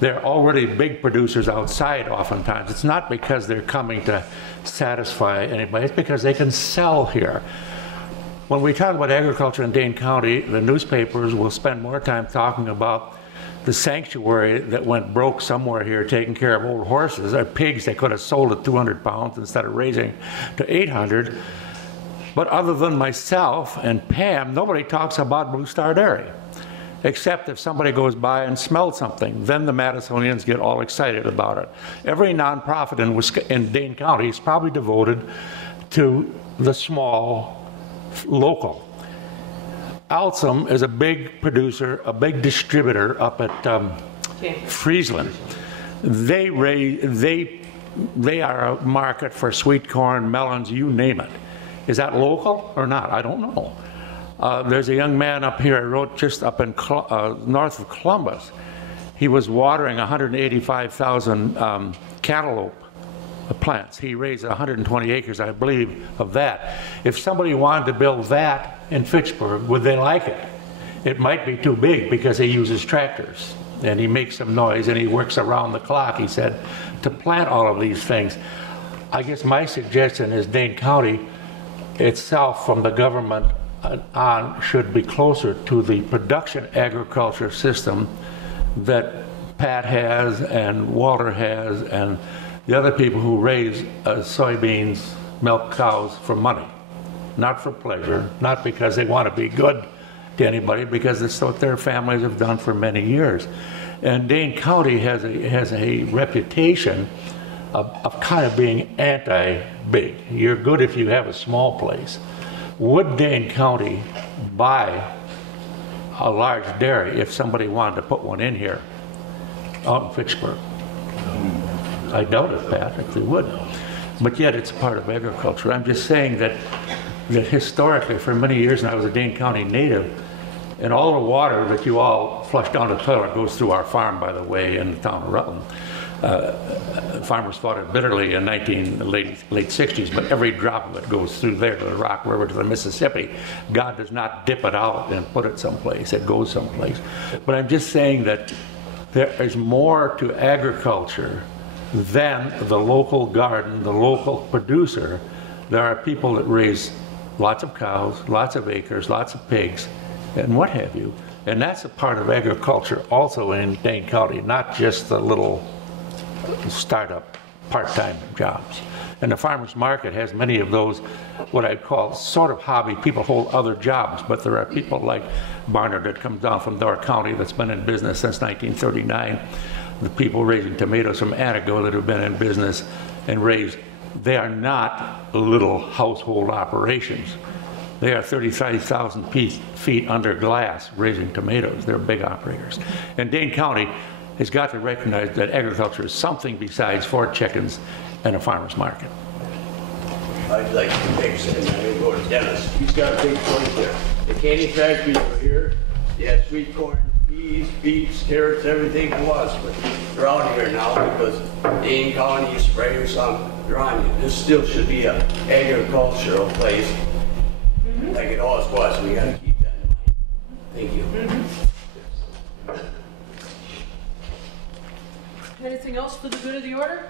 They're already big producers outside oftentimes. It's not because they're coming to satisfy anybody. It's because they can sell here. When we talk about agriculture in Dane County, the newspapers will spend more time talking about the sanctuary that went broke somewhere here taking care of old horses or pigs they could have sold at 200 pounds instead of raising to 800. But other than myself and Pam, nobody talks about Blue Star Dairy, except if somebody goes by and smells something. Then the Madisonians get all excited about it. Every nonprofit in Dane County is probably devoted to the small local. Alsum is a big producer, a big distributor up at Friesland. They are a market for sweet corn, melons, you name it. Is that local or not? I don't know. There's a young man up here, I wrote just up in north of Columbus. He was watering 185,000 cantaloupe plants. He raised 120 acres, I believe, of that. If somebody wanted to build that in Fitchburg, would they like it? It might be too big because he uses tractors and he makes some noise and he works around the clock, he said, to plant all of these things. I guess my suggestion is Dane County itself from the government on should be closer to the production agriculture system that Pat has and Walter has and the other people who raise soybeans, milk cows for money, not for pleasure, not because they want to be good to anybody, because it's what their families have done for many years. And Dane County has a reputation of kind of being anti-big. You're good if you have a small place. Would Dane County buy a large dairy if somebody wanted to put one in here out in Fitchburg? I doubt it, Pat, if they would. But yet it's part of agriculture. I'm just saying that historically, for many years, and I was a Dane County native, and all the water that you all flush down the toilet goes through our farm, by the way, in the town of Rutland. Farmers fought it bitterly in late 60s, but every drop of it goes through there to the Rock River, to the Mississippi. God does not dip it out and put it someplace. It goes someplace. But I'm just saying that there is more to agriculture than the local garden, the local producer. There are people that raise lots of cows, lots of acres, lots of pigs, and what have you. And that's a part of agriculture also in Dane County, not just the little startup part-time jobs. And the farmer's market has many of those, what I'd call sort of hobby. People hold other jobs, but there are people like Barnard that comes down from Door County that's been in business since 1939. The people raising tomatoes from Antigo that have been in business and raised, they are not little household operations. They are 35,000 feet under glass raising tomatoes. They're big operators. And Dane County has got to recognize that agriculture is something besides 4 chickens and a farmer's market. I'd like to take and then go to Dennis. He's got a big point there. The candy factories were here. They had sweet corn, peas, beets, carrots, everything it was. But they're out here now because Dane County sprayers they're on you. This still should be an agricultural place like it always was. We got to keep that in mind. Thank you. Anything else for the good of the order?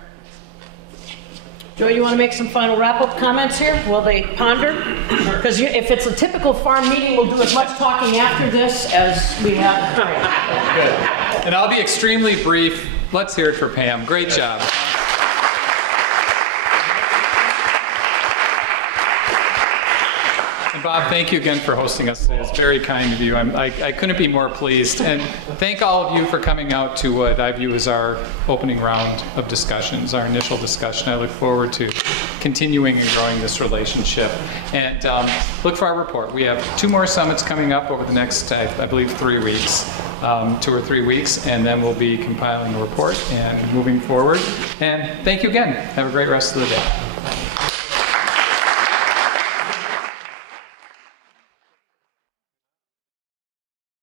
Joe, you want to make some final wrap-up comments here while they ponder? Because if it's a typical farm meeting, we'll do as much talking after this as we have. Good. And I'll be extremely brief. Let's hear it for Pam. Great job. And Bob, thank you again for hosting us today. It's very kind of you. I couldn't be more pleased. And thank all of you for coming out to what I view as our opening round of discussions, our initial discussion. I look forward to continuing and growing this relationship. And look for our report. We have 2 more summits coming up over the next, I believe, 3 weeks, 2 or 3 weeks, and then we'll be compiling a report and moving forward. And thank you again. Have a great rest of the day.